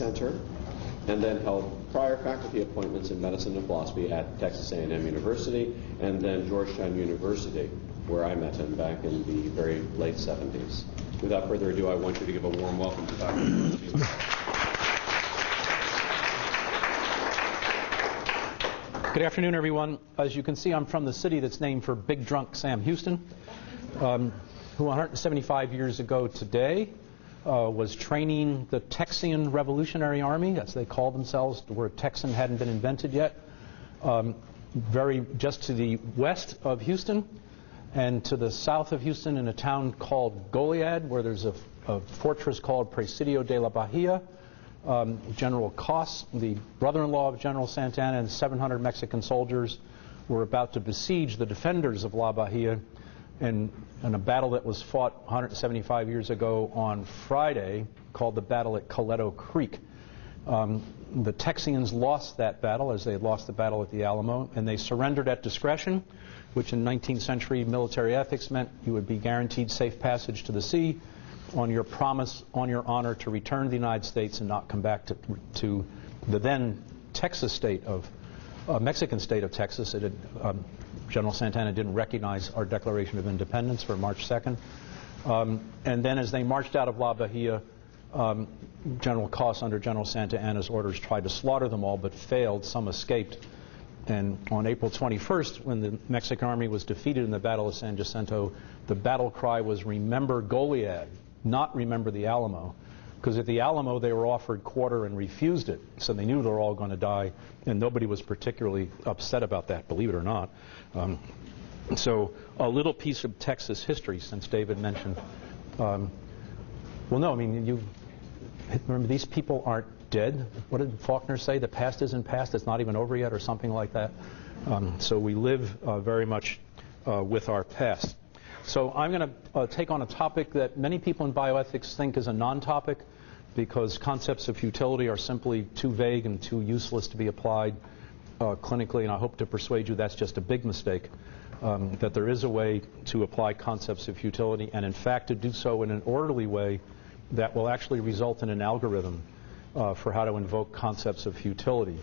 Center, and then held prior faculty appointments in medicine and philosophy at Texas A&M University, and then Georgetown University, where I met him back in the very late 70s. Without further ado, I want you to give a warm welcome to Dr. Houston. Good afternoon, everyone. As you can see, I'm from the city that's named for Big Drunk Sam Houston, who 175 years ago today was training the Texian Revolutionary Army, as they call themselves. The word Texan hadn't been invented yet. Just to the west of Houston and to the south of Houston in a town called Goliad, where there's a fortress called Presidio de la Bahia. General Cos, the brother-in-law of General Santana, and 700 Mexican soldiers were about to besiege the defenders of La Bahia in a battle that was fought 175 years ago on Friday, called the battle at Coleto Creek. The Texians lost that battle, as they had lost the battle at the Alamo, and they surrendered at discretion, which in 19th century military ethics meant you would be guaranteed safe passage to the sea on your promise, on your honor, to return to the United States and not come back to the then Texas state of Mexican state of Texas. It had, General Santana didn't recognize our Declaration of Independence for March 2nd. And then as they marched out of La Bahia, General Cos, under General Santa Anna's orders, tried to slaughter them all, but failed. Some escaped. And on April 21st, when the Mexican army was defeated in the Battle of San Jacinto, the battle cry was "Remember Goliad," not "Remember the Alamo," because at the Alamo they were offered quarter and refused it, so they knew they were all going to die, and nobody was particularly upset about that, believe it or not. So a little piece of Texas history, since David mentioned. Well, no, I mean, you remember, these people aren't dead. What did Faulkner say? The past isn't past, it's not even over yet, or something like that. So we live very much with our past. So I'm going to take on a topic that many people in bioethics think is a non-topic, because concepts of futility are simply too vague and too useless to be applied clinically, and I hope to persuade you that's just a big mistake, that there is a way to apply concepts of futility, and in fact to do so in an orderly way that will actually result in an algorithm for how to invoke concepts of futility.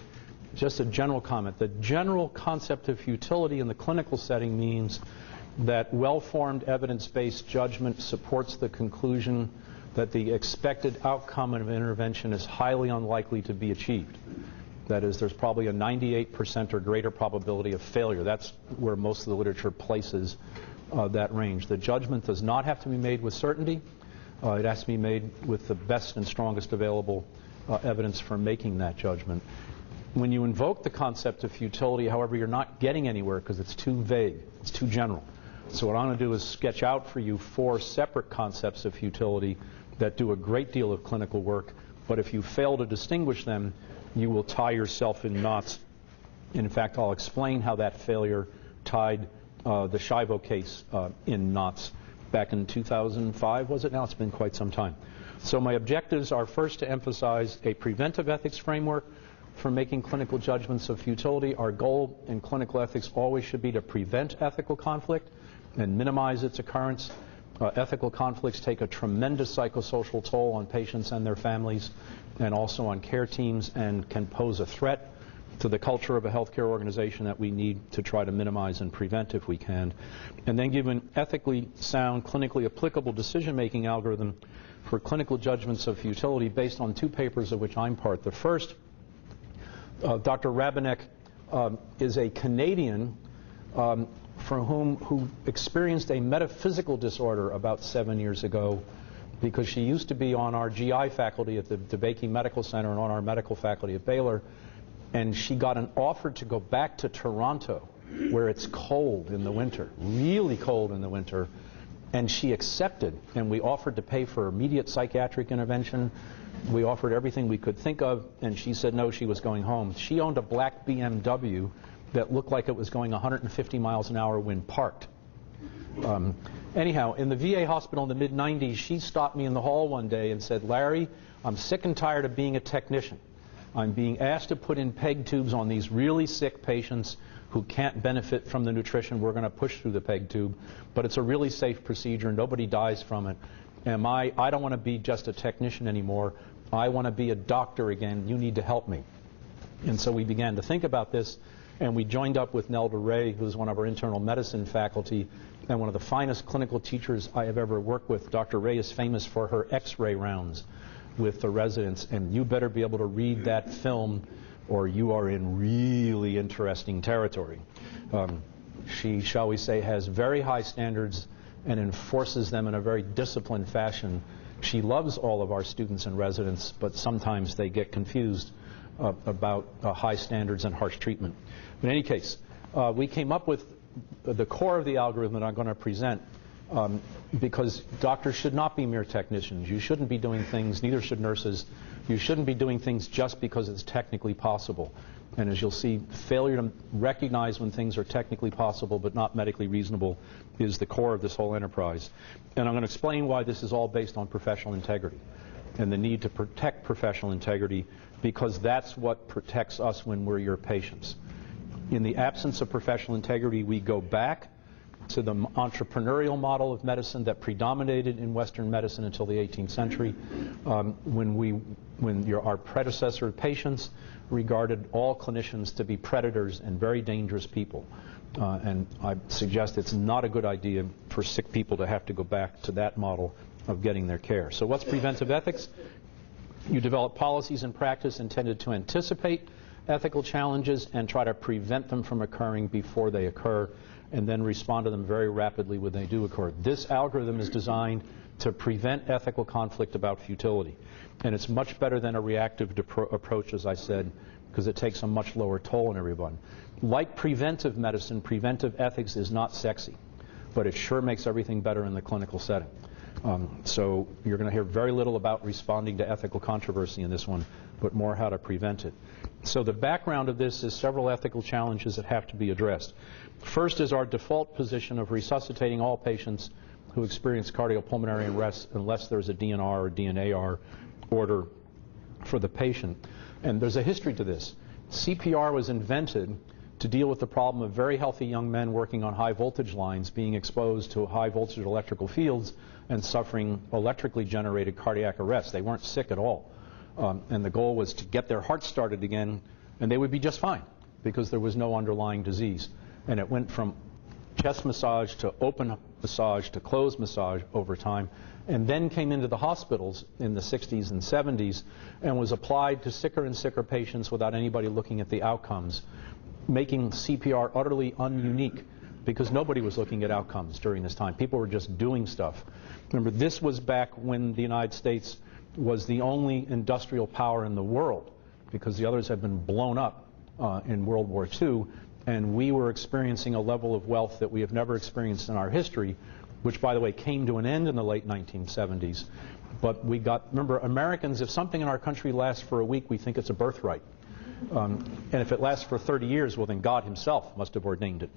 Just a general comment. The general concept of futility in the clinical setting means that well-formed evidence-based judgment supports the conclusion that the expected outcome of an intervention is highly unlikely to be achieved. That is, there's probably a 98% or greater probability of failure. That's where most of the literature places that range. The judgment does not have to be made with certainty. It has to be made with the best and strongest available evidence for making that judgment. When you invoke the concept of futility, however, you're not getting anywhere because it's too vague, it's too general. So what I'm going to do is sketch out for you 4 separate concepts of futility that do a great deal of clinical work, but if you fail to distinguish them, you will tie yourself in knots. In fact, I'll explain how that failure tied the Shivo case in knots back in 2005, was it now? It's been quite some time. So my objectives are first to emphasize a preventive ethics framework for making clinical judgments of futility. Our goal in clinical ethics always should be to prevent ethical conflict and minimize its occurrence. Ethical conflicts take a tremendous psychosocial toll on patients and their families, and also on care teams, and can pose a threat to the culture of a healthcare organization that we need to try to minimize and prevent if we can. And then give an ethically sound, clinically applicable decision-making algorithm for clinical judgments of futility based on 2 papers of which I'm part. The first, Dr. Rabinek is a Canadian who experienced a metaphysical disorder about 7 years ago, because she used to be on our GI faculty at the DeBakey Medical Center and on our medical faculty at Baylor, and she got an offer to go back to Toronto, where it's cold in the winter, really cold in the winter, and she accepted, and we offered to pay for immediate psychiatric intervention. We offered everything we could think of, and she said no, she was going home. She owned a black BMW that looked like it was going 150 miles an hour when parked. Anyhow, in the VA hospital in the mid-90s, she stopped me in the hall one day and said, "Larry, I'm sick and tired of being a technician. I'm being asked to put in peg tubes on these really sick patients who can't benefit from the nutrition we're going to push through the peg tube, but it's a really safe procedure, nobody dies from it. I don't want to be just a technician anymore. I want to be a doctor again. You need to help me. And so we began to think about this, and we joined up with Nelda Ray, who's one of our internal medicine faculty and one of the finest clinical teachers I have ever worked with. Dr. Ray is famous for her X-ray rounds with the residents, and you better be able to read that film or you are in really interesting territory. She, shall we say, has very high standards and enforces them in a very disciplined fashion. She loves all of our students and residents, but sometimes they get confused about high standards and harsh treatment. In any case, we came up with the core of the algorithm that I'm going to present because doctors should not be mere technicians. You shouldn't be doing things, neither should nurses. You shouldn't be doing things just because it's technically possible. And as you'll see, failure to recognize when things are technically possible but not medically reasonable is the core of this whole enterprise. And I'm going to explain why this is all based on professional integrity and the need to protect professional integrity, because that's what protects us when we're your patients. In the absence of professional integrity, we go back to the entrepreneurial model of medicine that predominated in Western medicine until the 18th century, when our predecessor patients regarded all clinicians to be predators and very dangerous people. And I suggest it's not a good idea for sick people to have to go back to that model of getting their care. So what's preventive ethics? You develop policies and practice intended to anticipate ethical challenges and try to prevent them from occurring before they occur, and then respond to them very rapidly when they do occur. This algorithm is designed to prevent ethical conflict about futility. And it's much better than a reactive approach, as I said, because it takes a much lower toll on everyone. Like preventive medicine, preventive ethics is not sexy, but it sure makes everything better in the clinical setting. So you're going to hear very little about responding to ethical controversy in this one, but more how to prevent it. So the background of this is several ethical challenges that have to be addressed. First is our default position of resuscitating all patients who experience cardiopulmonary arrest unless there's a DNR or DNAR order for the patient. And there's a history to this. CPR was invented to deal with the problem of very healthy young men working on high voltage lines being exposed to high voltage electrical fields and suffering electrically generated cardiac arrest. They weren't sick at all. And the goal was to get their heart started again, and they would be just fine because there was no underlying disease. And it went from chest massage to open massage to closed massage over time, and then came into the hospitals in the 60s and 70s and was applied to sicker and sicker patients without anybody looking at the outcomes, making CPR utterly ununique because nobody was looking at outcomes during this time. People were just doing stuff. Remember, this was back when the United States was the only industrial power in the world because the others had been blown up in World War II, and we were experiencing a level of wealth that we have never experienced in our history, which, by the way, came to an end in the late 1970s. But we got, remember, Americans, if something in our country lasts for a week, we think it's a birthright. And if it lasts for 30 years, well, then God himself must have ordained it.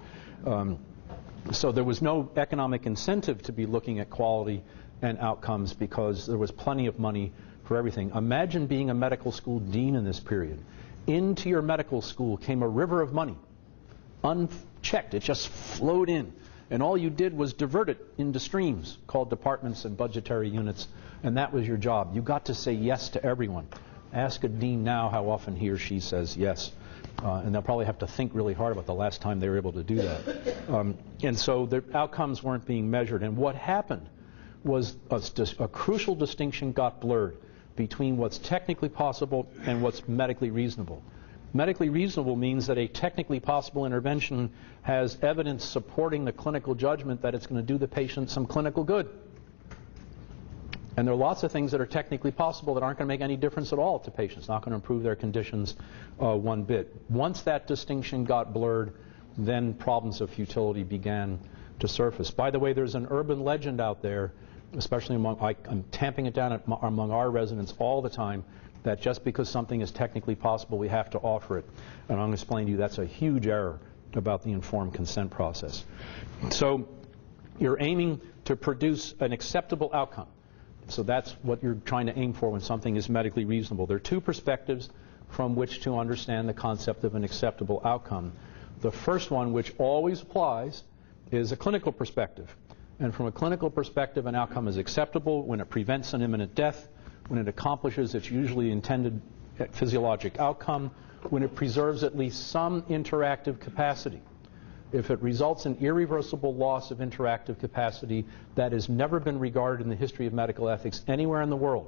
So there was no economic incentive to be looking at quality and outcomes because there was plenty of money for everything. Imagine being a medical school dean in this period. Into your medical school came a river of money, unchecked. It just flowed in. And all you did was divert it into streams called departments and budgetary units, and that was your job. You got to say yes to everyone. Ask a dean now how often he or she says yes. And they'll probably have to think really hard about the last time they were able to do that. And so the outcomes weren't being measured. And what happened was a crucial distinction got blurred between what's technically possible and what's medically reasonable. Medically reasonable means that a technically possible intervention has evidence supporting the clinical judgment that it's going to do the patient some clinical good. And there are lots of things that are technically possible that aren't going to make any difference at all to patients, not going to improve their conditions one bit. Once that distinction got blurred, then problems of futility began to surface. By the way, there's an urban legend out there, especially among, I'm tamping it down among our residents all the time, that just because something is technically possible, we have to offer it. And I'm going to explain to you that's a huge error about the informed consent process. So you're aiming to produce an acceptable outcome. So that's what you're trying to aim for when something is medically reasonable. There are two perspectives from which to understand the concept of an acceptable outcome. The first one, which always applies, is a clinical perspective. And from a clinical perspective, an outcome is acceptable when it prevents an imminent death, when it accomplishes its usually intended physiologic outcome, when it preserves at least some interactive capacity. If it results in irreversible loss of interactive capacity, that has never been regarded in the history of medical ethics anywhere in the world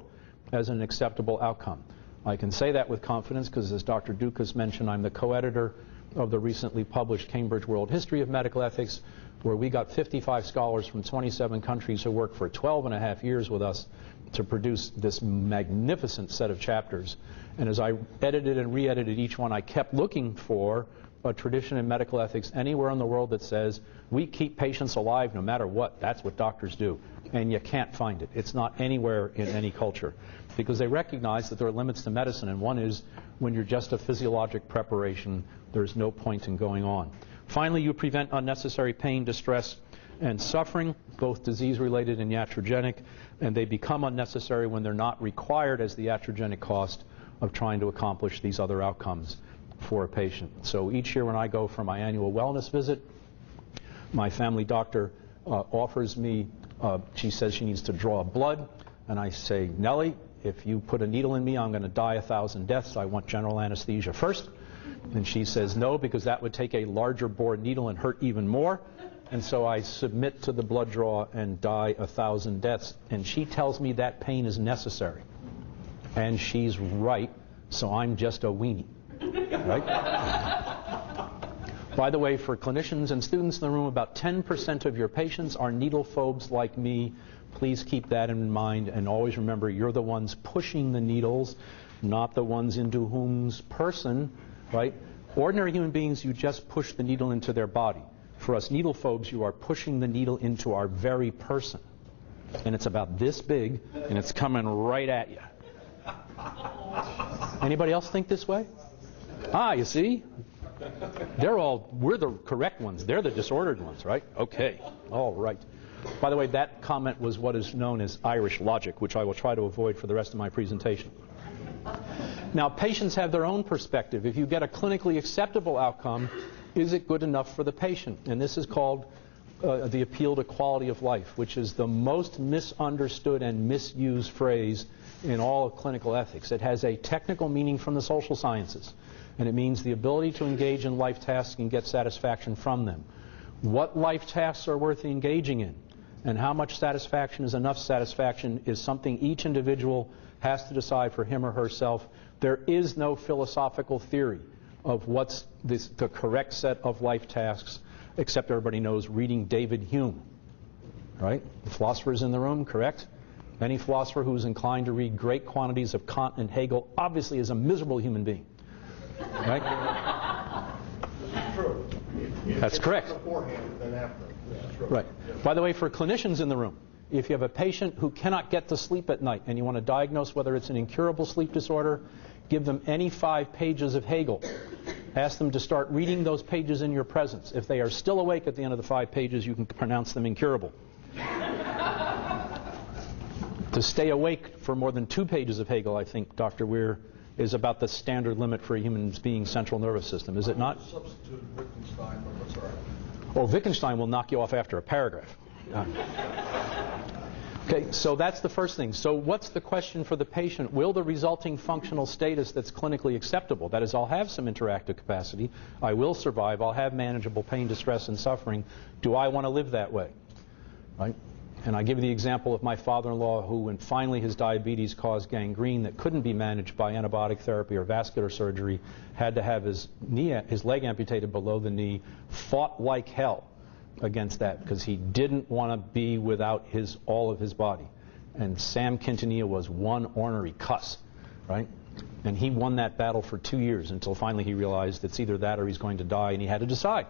as an acceptable outcome. I can say that with confidence because, as Dr. Dukas mentioned, I'm the co-editor of the recently published Cambridge World History of Medical Ethics, where we got 55 scholars from 27 countries who worked for 12 and a half years with us to produce this magnificent set of chapters. And as I edited and re-edited each one, I kept looking for a tradition in medical ethics anywhere in the world that says we keep patients alive no matter what. That's what doctors do. And you can't find it. It's not anywhere in any culture, because they recognize that there are limits to medicine, and one is when you're just a physiologic preparation, there's no point in going on. Finally, you prevent unnecessary pain, distress, and suffering, both disease-related and iatrogenic, and they become unnecessary when they're not required as the iatrogenic cost of trying to accomplish these other outcomes for a patient. So each year when I go for my annual wellness visit, my family doctor offers me, she says she needs to draw blood, and I say, Nellie, if you put a needle in me, I'm going to die 1,000 deaths. I want general anesthesia first. And she says no, because that would take a larger bore needle and hurt even more. And so I submit to the blood draw and die 1,000 deaths. And she tells me that pain is necessary. And she's right, so I'm just a weenie. Right? By the way, for clinicians and students in the room, about 10% of your patients are needle phobes like me. Please keep that in mind, and always remember you're the ones pushing the needles, not the ones into whom's person, right? Ordinary human beings, you just push the needle into their body. For us needle phobes, you are pushing the needle into our very person. And it's about this big, and it's coming right at you. Anybody else think this way? Ah, you see? We're the correct ones. They're the disordered ones, right? Okay, all right. By the way, that comment was what is known as Irish logic, which I will try to avoid for the rest of my presentation. Now, patients have their own perspective. If you get a clinically acceptable outcome, is it good enough for the patient? And this is called the appeal to quality of life, which is the most misunderstood and misused phrase in all of clinical ethics. It has a technical meaning from the social sciences, and it means the ability to engage in life tasks and get satisfaction from them. What life tasks are worth engaging in, and how much satisfaction is enough satisfaction, is something each individual has to decide for him or herself. There is no philosophical theory of what's the correct set of life tasks, except everybody knows reading David Hume, right? The philosophers in the room, correct? Any philosopher who's inclined to read great quantities of Kant and Hegel obviously is a miserable human being, right? True. That's correct. Beforehand than after. Yeah, true. Right. By the way, for clinicians in the room, if you have a patient who cannot get to sleep at night and you want to diagnose whether it's an incurable sleep disorder, give them any 5 pages of Hegel. Ask them to start reading those pages in your presence. If they are still awake at the end of the 5 pages, you can pronounce them incurable. To stay awake for more than 2 pages of Hegel, I think, Dr. Weir, is about the standard limit for a human being's central nervous system, is it not? Substitute Wittgenstein, but that's all right. Oh, Wittgenstein will knock you off after a paragraph. Okay, so that's the first thing. So what's the question for the patient? Will the resulting functional status that's clinically acceptable, that is, I'll have some interactive capacity, I will survive, I'll have manageable pain, distress, and suffering, do I want to live that way? Right? And I give you the example of my father-in-law who, when finally his diabetes caused gangrene that couldn't be managed by antibiotic therapy or vascular surgery, had to have his leg amputated below the knee, fought like hell against that because he didn't want to be without all of his body. And Sam Quintanilla was one ornery cuss, right? And he won that battle for 2 years until finally he realized it's either that or he's going to die, and he had to decide,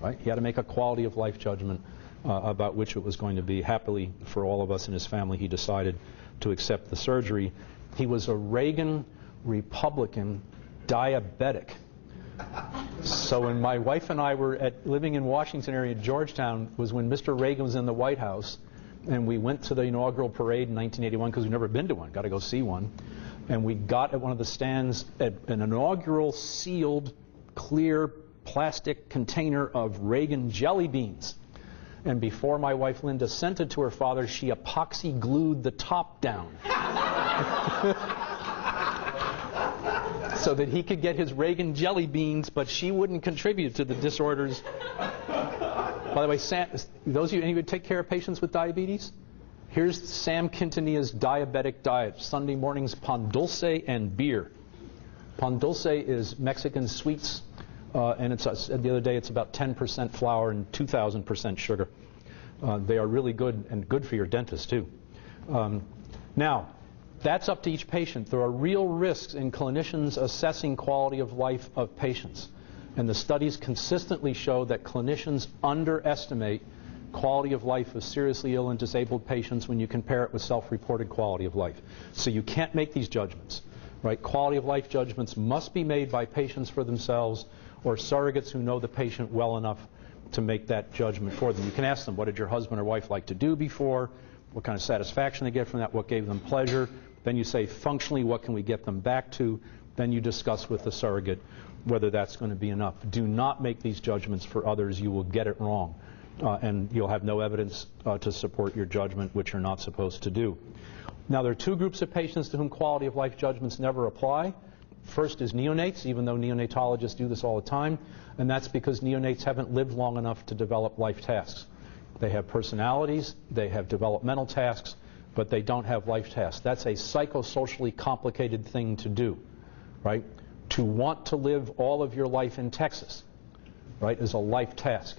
right? He had to make a quality of life judgment about which it was going to be. Happily for all of us in his family, he decided to accept the surgery. He was a Reagan Republican diabetic. So when my wife and I were living in Washington area, Georgetown, was when Mr. Reagan was in the White House, and we went to the inaugural parade in 1981 because we'd never been to one, got to go see one, and we got at one of the stands an inaugural sealed clear plastic container of Reagan jelly beans. And before my wife Linda sent it to her father, she epoxy glued the top down. so that he could get his Reagan jelly beans, but she wouldn't contribute to the disorders. By the way, Sam, those of you, any of you take care of patients with diabetes? Here's Sam Quintanilla's diabetic diet. Sunday mornings, pan dulce and beer. Pan dulce is Mexican sweets, and it's the other day it's about 10% flour and 2,000% sugar. They are really good and good for your dentist too. Now, that's up to each patient. There are real risks in clinicians assessing quality of life of patients. And the studies consistently show that clinicians underestimate quality of life of seriously ill and disabled patients when you compare it with self-reported quality of life. So you can't make these judgments, right? Quality of life judgments must be made by patients for themselves or surrogates who know the patient well enough to make that judgment for them. You can ask them, what did your husband or wife like to do before? What kind of satisfaction they get from that? What gave them pleasure? Then you say, functionally, what can we get them back to? Then you discuss with the surrogate whether that's going to be enough. Do not make these judgments for others. You will get it wrong. And you'll have no evidence to support your judgment, which you're not supposed to do. Now, there are two groups of patients to whom quality of life judgments never apply. First is neonates, even though neonatologists do this all the time, and that's because neonates haven't lived long enough to develop life tasks. They have personalities, they have developmental tasks, but they don't have life tasks. That's a psychosocially complicated thing to do, right? To want to live all of your life in Texas, right, is a life task.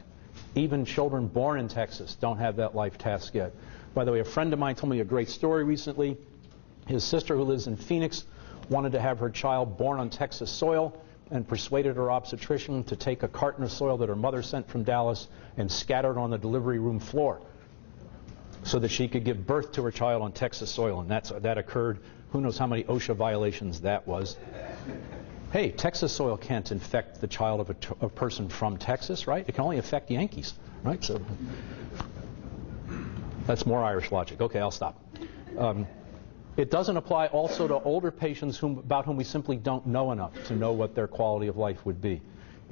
Even children born in Texas don't have that life task yet. By the way, a friend of mine told me a great story recently. His sister, who lives in Phoenix, wanted to have her child born on Texas soil and persuaded her obstetrician to take a carton of soil that her mother sent from Dallas and scatter it on the delivery room floor so that she could give birth to her child on Texas soil. And that occurred. Who knows how many OSHA violations that was. Hey, Texas soil can't infect the child of a person from Texas, right? It can only affect Yankees, right? So that's more Irish logic. Okay, I'll stop. It doesn't apply also to older patients about whom we simply don't know enough to know what their quality of life would be.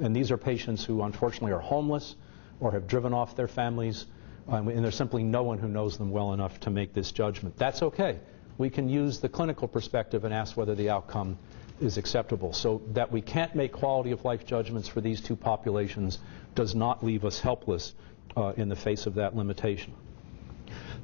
And these are patients who unfortunately are homeless or have driven off their families, and there's simply no one who knows them well enough to make this judgment. That's okay. We can use the clinical perspective and ask whether the outcome is acceptable. So that we can't make quality of life judgments for these two populations does not leave us helpless in the face of that limitation.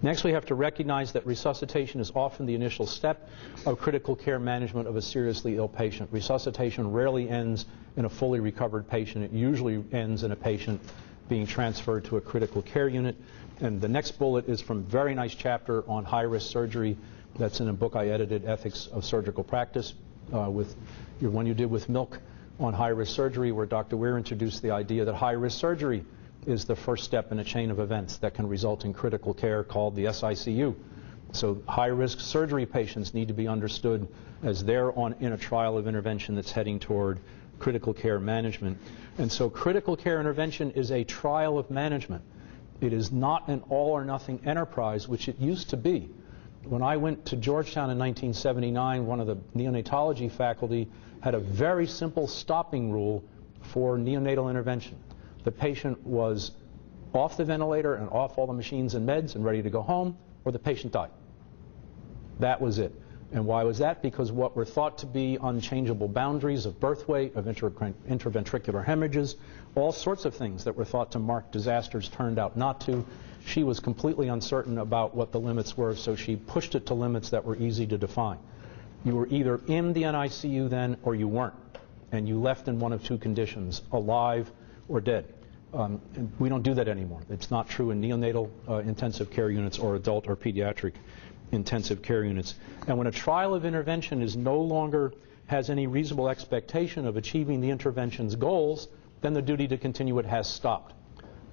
Next, we have to recognize that resuscitation is often the initial step of critical care management of a seriously ill patient. Resuscitation rarely ends in a fully recovered patient. It usually ends in a patient being transferred to a critical care unit. And the next bullet is from a very nice chapter on high-risk surgery that's in a book I edited, Ethics of Surgical Practice, with one you did with Milk on high-risk surgery, where Dr. Weir introduced the idea that high-risk surgery is the first step in a chain of events that can result in critical care called the SICU. So high-risk surgery patients need to be understood as they're in a trial of intervention that's heading toward critical care management. And so critical care intervention is a trial of management. It is not an all-or-nothing enterprise, which it used to be. When I went to Georgetown in 1979, one of the neonatology faculty had a very simple stopping rule for neonatal intervention. The patient was off the ventilator and off all the machines and meds and ready to go home, or the patient died. That was it. And why was that? Because what were thought to be unchangeable boundaries of birth weight, of intraventricular hemorrhages, all sorts of things that were thought to mark disasters turned out not to. She was completely uncertain about what the limits were, so she pushed it to limits that were easy to define. You were either in the NICU then or you weren't, and you left in one of two conditions, alive or dead. And we don't do that anymore. It's not true in neonatal intensive care units or adult or pediatric intensive care units. And when a trial of intervention is no longer has any reasonable expectation of achieving the intervention's goals, then the duty to continue it has stopped.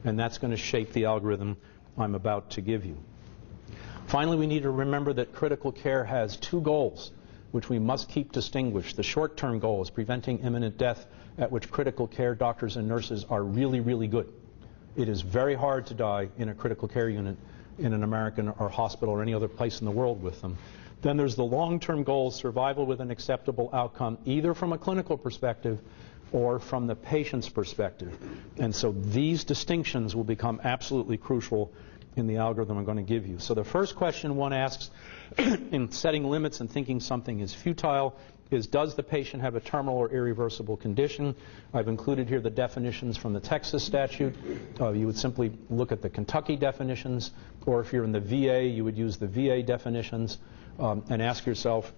And that's going to shape the algorithm I'm about to give you. Finally, we need to remember that critical care has two goals, which we must keep distinguished. The short-term goal is preventing imminent death, at which critical care doctors and nurses are really, really good. It is very hard to die in a critical care unit in an American or hospital or any other place in the world with them. Then there's the long-term goal, survival with an acceptable outcome, either from a clinical perspective or from the patient's perspective. And so these distinctions will become absolutely crucial in the algorithm I'm going to give you. So the first question one asks in setting limits and thinking something is futile is, does the patient have a terminal or irreversible condition? I've included here the definitions from the Texas statute. You would simply look at the Kentucky definitions, or if you're in the VA, you would use the VA definitions and ask yourself,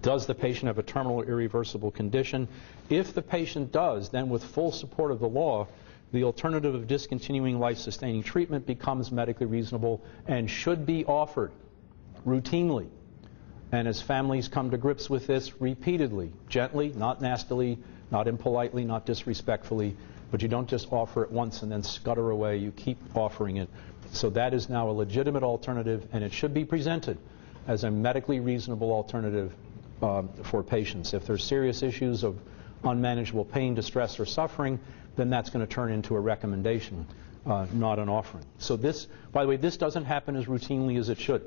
does the patient have a terminal or irreversible condition? If the patient does, then with full support of the law, the alternative of discontinuing life-sustaining treatment becomes medically reasonable and should be offered routinely. And as families come to grips with this repeatedly, gently, not nastily, not impolitely, not disrespectfully, but you don't just offer it once and then scutter away, you keep offering it. So that is now a legitimate alternative, and it should be presented as a medically reasonable alternative for patients. If there's serious issues of unmanageable pain, distress, or suffering, then that's going to turn into a recommendation, not an offering. So this, by the way, this doesn't happen as routinely as it should.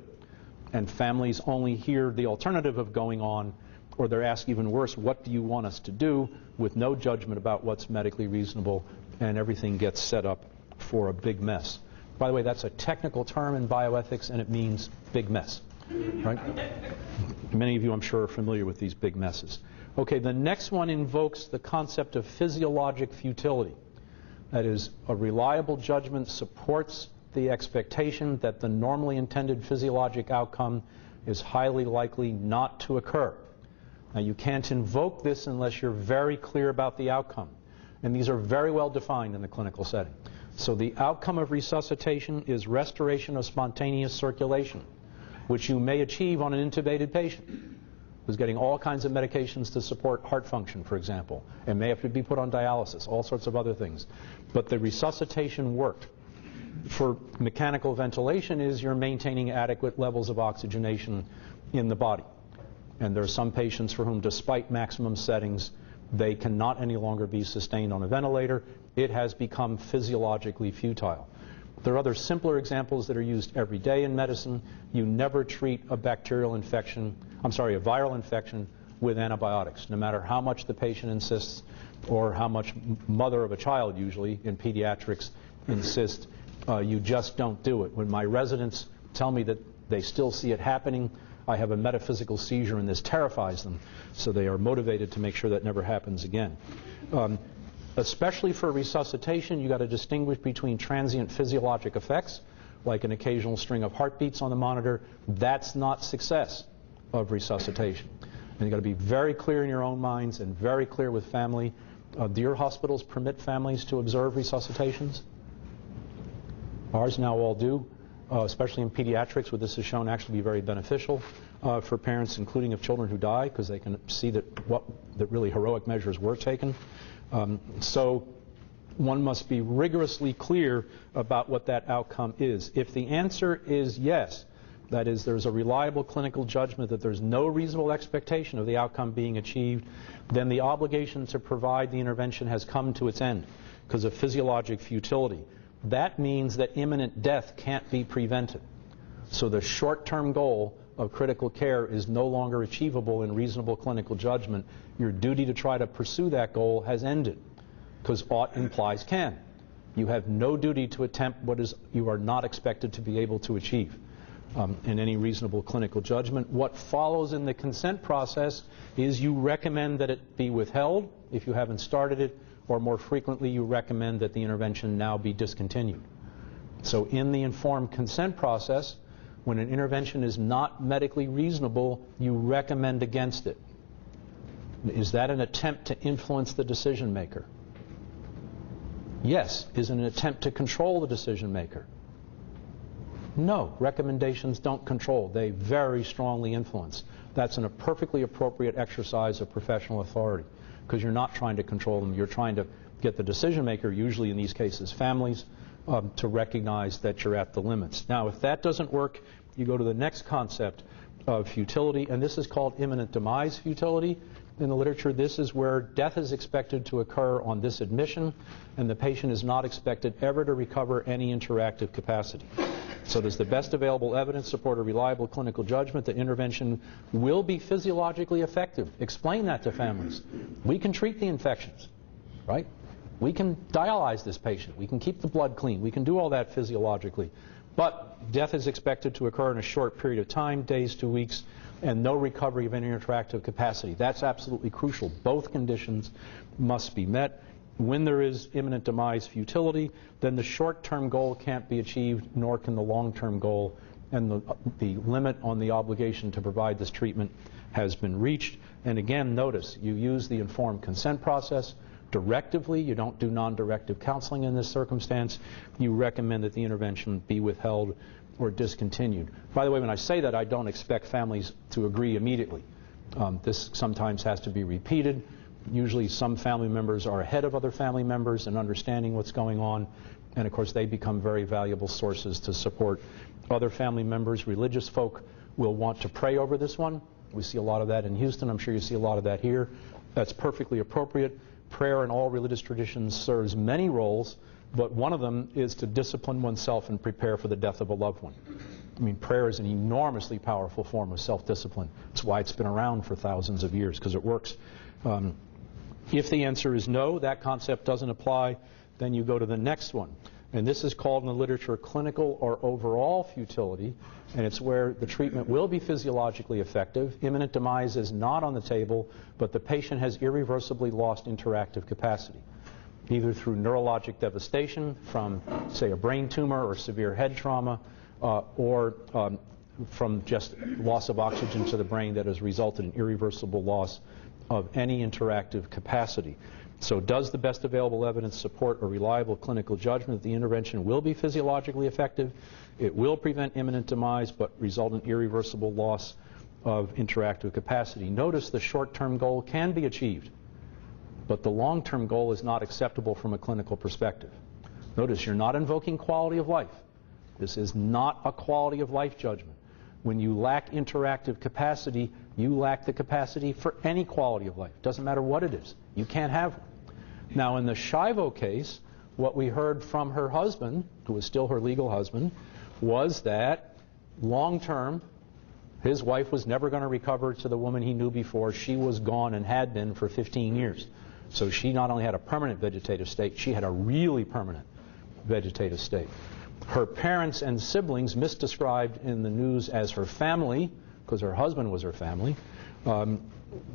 And families only hear the alternative of going on, or they're asked even worse, what do you want us to do, with no judgment about what's medically reasonable, and everything gets set up for a big mess. By the way, that's a technical term in bioethics, and it means big mess. Right? Many of you, I'm sure, are familiar with these big messes. Okay, the next one invokes the concept of physiologic futility. That is, a reliable judgment supports the expectation that the normally intended physiologic outcome is highly likely not to occur. Now, you can't invoke this unless you're very clear about the outcome. And these are very well defined in the clinical setting. So the outcome of resuscitation is restoration of spontaneous circulation, which you may achieve on an intubated patient who's getting all kinds of medications to support heart function, for example, and may have to be put on dialysis, all sorts of other things. But the resuscitation worked. For mechanical ventilation is you're maintaining adequate levels of oxygenation in the body. And there are some patients for whom, despite maximum settings, they cannot any longer be sustained on a ventilator. It has become physiologically futile. There are other simpler examples that are used every day in medicine. You never treat a viral infection with antibiotics, no matter how much the patient insists or how much mother of a child, usually in pediatrics, insists. You just don't do it. When my residents tell me that they still see it happening, I have a metaphysical seizure, and this terrifies them. So they are motivated to make sure that never happens again. Especially for resuscitation, you've got to distinguish between transient physiologic effects, like an occasional string of heartbeats on the monitor. That's not success of resuscitation. And you've got to be very clear in your own minds and very clear with family. Do your hospitals permit families to observe resuscitations? Ours now all do, especially in pediatrics, where this is shown actually be very beneficial for parents, including of children who die, because they can see that really heroic measures were taken. So one must be rigorously clear about what that outcome is. If the answer is yes, that is, there's a reliable clinical judgment that there's no reasonable expectation of the outcome being achieved, then the obligation to provide the intervention has come to its end because of physiologic futility. That means that imminent death can't be prevented. So the short-term goal of critical care is no longer achievable in reasonable clinical judgment. Your duty to try to pursue that goal has ended, because ought implies can. You have no duty to attempt what you are not expected to be able to achieve in any reasonable clinical judgment. What follows in the consent process is you recommend that it be withheld if you haven't started it, or more frequently you recommend that the intervention now be discontinued. So in the informed consent process, when an intervention is not medically reasonable, you recommend against it. Is that an attempt to influence the decision maker? Yes. Is it an attempt to control the decision maker? No. Recommendations don't control. They very strongly influence. That's a perfectly appropriate exercise of professional authority, because you're not trying to control them. You're trying to get the decision maker, usually in these cases families, to recognize that you're at the limits. Now, if that doesn't work, you go to the next concept of futility, and this is called imminent demise futility. In the literature, this is where death is expected to occur on this admission, and the patient is not expected ever to recover any interactive capacity. So does the best available evidence support a reliable clinical judgment that intervention will be physiologically effective? Explain that to families. We can treat the infections, right? We can dialyze this patient. We can keep the blood clean. We can do all that physiologically. But death is expected to occur in a short period of time, days to weeks, and no recovery of any interactive capacity. That's absolutely crucial. Both conditions must be met. When there is imminent demise futility, then the short-term goal can't be achieved, nor can the long-term goal, and the limit on the obligation to provide this treatment has been reached. And again, notice, you use the informed consent process directively. You don't do non-directive counseling in this circumstance. You recommend that the intervention be withheld or discontinued. By the way, when I say that, I don't expect families to agree immediately. This sometimes has to be repeated. Usually some family members are ahead of other family members in understanding what's going on, and of course they become very valuable sources to support other family members. Religious folk will want to pray over this one. We see a lot of that in Houston. I'm sure you see a lot of that here. That's perfectly appropriate. Prayer in all religious traditions serves many roles, but one of them is to discipline oneself and prepare for the death of a loved one. I mean, prayer is an enormously powerful form of self-discipline. It's why it's been around for thousands of years, because it works. If the answer is no, that concept doesn't apply, then you go to the next one. And this is called in the literature clinical or overall futility, and it's where the treatment will be physiologically effective. Imminent demise is not on the table, but the patient has irreversibly lost interactive capacity, either through neurologic devastation from, say, a brain tumor or severe head trauma, or from just loss of oxygen to the brain that has resulted in irreversible loss of any interactive capacity. So does the best available evidence support a reliable clinical judgment that the intervention will be physiologically effective? It will prevent imminent demise but result in irreversible loss of interactive capacity. Notice the short-term goal can be achieved, but the long-term goal is not acceptable from a clinical perspective. Notice you're not invoking quality of life. This is not a quality of life judgment. When you lack interactive capacity, you lack the capacity for any quality of life. Doesn't matter what it is. You can't have one. Now, in the Shivo case, what we heard from her husband, who was still her legal husband, was that long-term, his wife was never going to recover to the woman he knew before. She was gone and had been for 15 years. So she not only had a permanent vegetative state, she had a really permanent vegetative state. Her parents and siblings, misdescribed in the news as her family, because her husband was her family,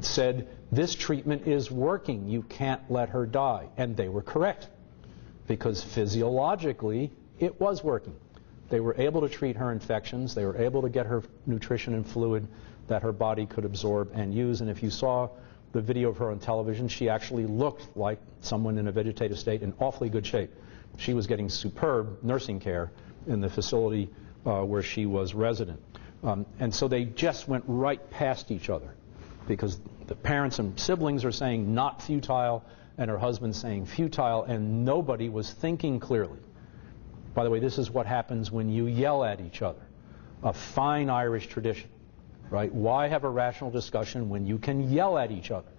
said, this treatment is working. You can't let her die. And they were correct, because physiologically it was working. They were able to treat her infections. They were able to get her nutrition and fluid that her body could absorb and use. And if you saw the video of her on television, she actually looked like someone in a vegetative state in awfully good shape. She was getting superb nursing care in the facility where she was resident. And so they just went right past each other, because the parents and siblings are saying not futile, and her husband saying futile, and nobody was thinking clearly. By the way, this is what happens when you yell at each other. A fine Irish tradition, right? Why have a rational discussion when you can yell at each other,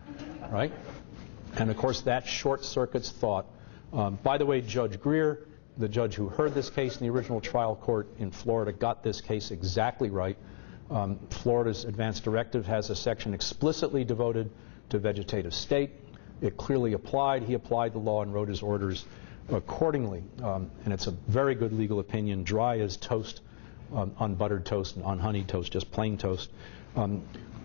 right? And of course that short circuits thought. By the way, Judge Greer, the judge who heard this case in the original trial court in Florida, got this case exactly right. Florida's advanced directive has a section explicitly devoted to vegetative state. It clearly applied. He applied the law and wrote his orders accordingly. And it's a very good legal opinion, dry as toast, unbuttered toast and unhoneyed toast, just plain toast.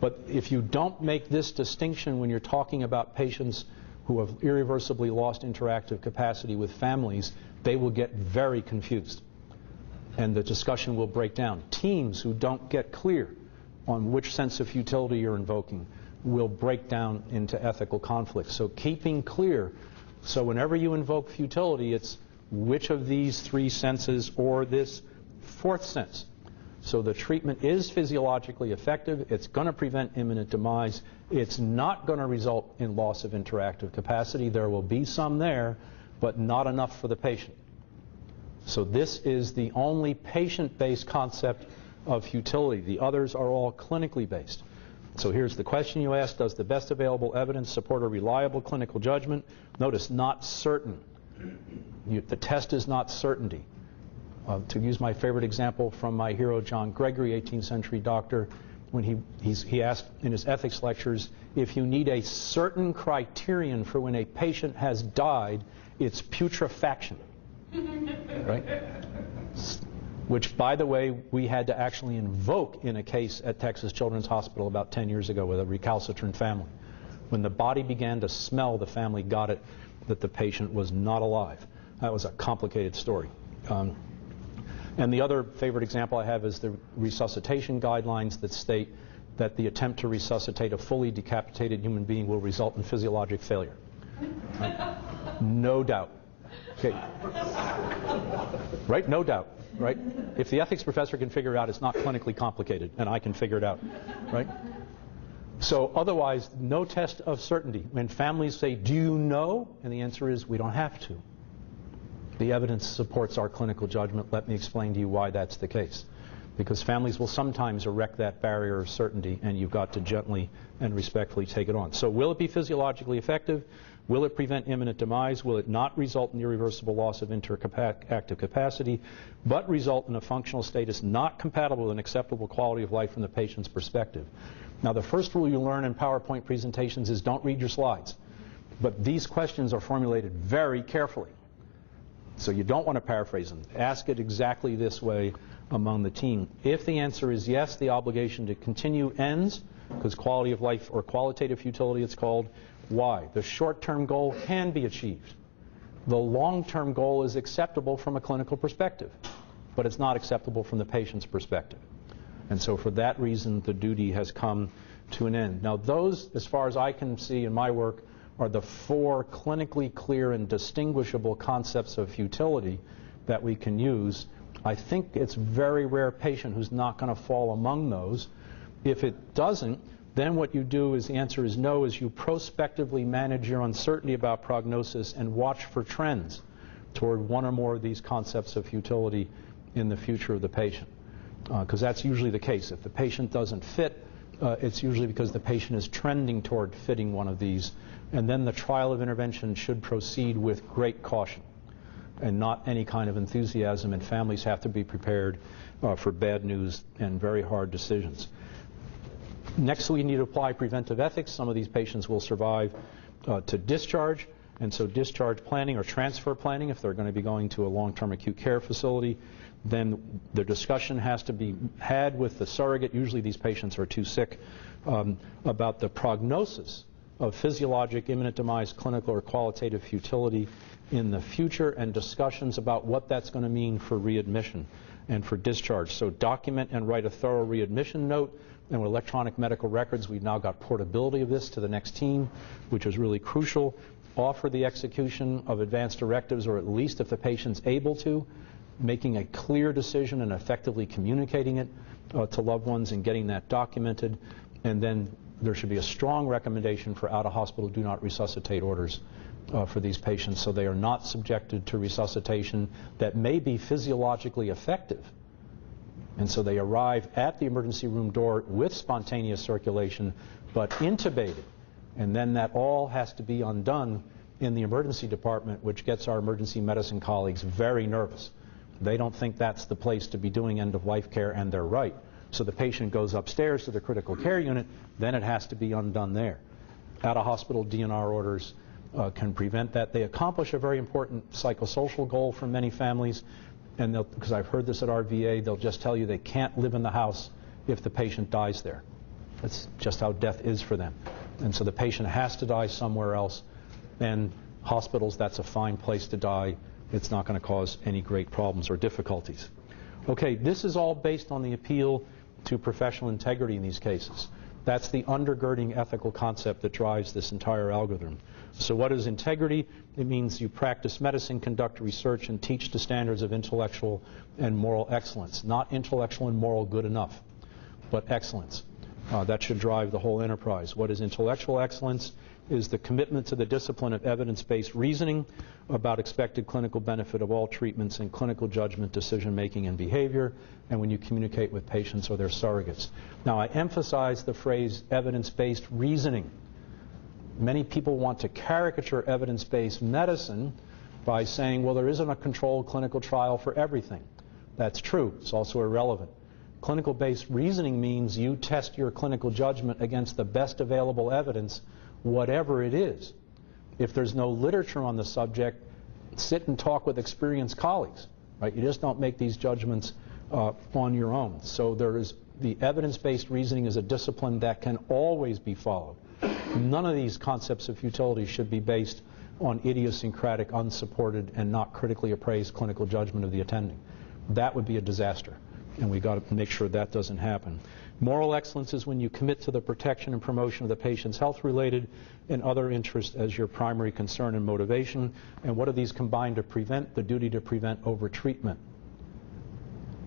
But if you don't make this distinction when you're talking about patients who have irreversibly lost interactive capacity with families, they will get very confused, and the discussion will break down. Teams who don't get clear on which sense of futility you're invoking will break down into ethical conflicts. So keeping clear, so whenever you invoke futility, it's which of these three senses or this fourth sense. So the treatment is physiologically effective. It's going to prevent imminent demise. It's not going to result in loss of interactive capacity. There will be some there, but not enough for the patient. So this is the only patient-based concept of futility. The others are all clinically based. So here's the question you asked: does the best available evidence support a reliable clinical judgment? Notice, not certain. The test is not certainty. To use my favorite example from my hero John Gregory, 18th century doctor, when he asked in his ethics lectures, if you need a certain criterion for when a patient has died, it's putrefaction. Right? which, by the way, we had to actually invoke in a case at Texas Children's Hospital about 10 years ago with a recalcitrant family. When the body began to smell, the family got it that the patient was not alive. That was a complicated story. And the other favorite example I have is the resuscitation guidelines that state that the attempt to resuscitate a fully decapitated human being will result in physiologic failure. Right? No doubt. Okay. Right? No doubt. Right? If the ethics professor can figure it out, it's not clinically complicated, and I can figure it out. Right? So otherwise, no test of certainty. When families say, do you know? And the answer is, we don't have to. The evidence supports our clinical judgment. Let me explain to you why that's the case. Because families will sometimes erect that barrier of certainty, and you've got to gently and respectfully take it on. So will it be physiologically effective? Will it prevent imminent demise? Will it not result in irreversible loss of interactive capacity, but result in a functional status not compatible with an acceptable quality of life from the patient's perspective? Now, the first rule you learn in PowerPoint presentations is don't read your slides. But these questions are formulated very carefully. So you don't want to paraphrase them. Ask it exactly this way among the team. If the answer is yes, the obligation to continue ends, because quality of life, or qualitative futility it's called. Why? The short-term goal can be achieved. The long-term goal is acceptable from a clinical perspective, but it's not acceptable from the patient's perspective. And so for that reason, the duty has come to an end. Now those, as far as I can see in my work, are the four clinically clear and distinguishable concepts of futility that we can use. I think it's a very rare patient who's not going to fall among those. If it doesn't, then what you do is, the answer is no, is you prospectively manage your uncertainty about prognosis and watch for trends toward one or more of these concepts of futility in the future of the patient. Because that's usually the case. If the patient doesn't fit, it's usually because the patient is trending toward fitting one of these. And then the trial of intervention should proceed with great caution and not any kind of enthusiasm, and families have to be prepared for bad news and very hard decisions. Next, we need to apply preventive ethics. Some of these patients will survive to discharge, and so discharge planning or transfer planning, if they're going to be going to a long-term acute care facility, then the discussion has to be had with the surrogate. Usually these patients are too sick, about the prognosis of physiologic, imminent demise, clinical or qualitative futility in the future, and discussions about what that's going to mean for readmission and for discharge. So document and write a thorough readmission note. And with electronic medical records, we've now got portability of this to the next team, which is really crucial. Offer the execution of advanced directives, or at least if the patient's able to, making a clear decision and effectively communicating it to loved ones and getting that documented. And then there should be a strong recommendation for out-of-hospital do not resuscitate orders for these patients, so they are not subjected to resuscitation that may be physiologically effective. And so they arrive at the emergency room door with spontaneous circulation, but intubated. And then that all has to be undone in the emergency department, which gets our emergency medicine colleagues very nervous. They don't think that's the place to be doing end-of-life care, and they're right. So the patient goes upstairs to the critical care unit, then it has to be undone there. Out-of-hospital DNR orders can prevent that. They accomplish a very important psychosocial goal for many families, and because I've heard this at our VA, they'll just tell you they can't live in the house if the patient dies there. That's just how death is for them. And so the patient has to die somewhere else, and hospitals, that's a fine place to die. It's not going to cause any great problems or difficulties. Okay, this is all based on the appeal to professional integrity in these cases. That's the undergirding ethical concept that drives this entire algorithm. So what is integrity? It means you practice medicine, conduct research, and teach to standards of intellectual and moral excellence. Not intellectual and moral good enough, but excellence. That should drive the whole enterprise. What is intellectual excellence? Is the commitment to the discipline of evidence-based reasoning about expected clinical benefit of all treatments and clinical judgment, decision-making, and behavior, and when you communicate with patients or their surrogates. Now, I emphasize the phrase evidence-based reasoning. Many people want to caricature evidence-based medicine by saying, well, there isn't a controlled clinical trial for everything. That's true. It's also irrelevant. Clinical-based reasoning means you test your clinical judgment against the best available evidence, whatever it is. If there's no literature on the subject, sit and talk with experienced colleagues. Right? You just don't make these judgments on your own. So there is the evidence-based reasoning is a discipline that can always be followed. None of these concepts of futility should be based on idiosyncratic, unsupported, and not critically appraised clinical judgment of the attending. That would be a disaster, and we've got to make sure that doesn't happen. Moral excellence is when you commit to the protection and promotion of the patient's health-related and other interests as your primary concern and motivation. And what do these combine to prevent? The duty to prevent over-treatment.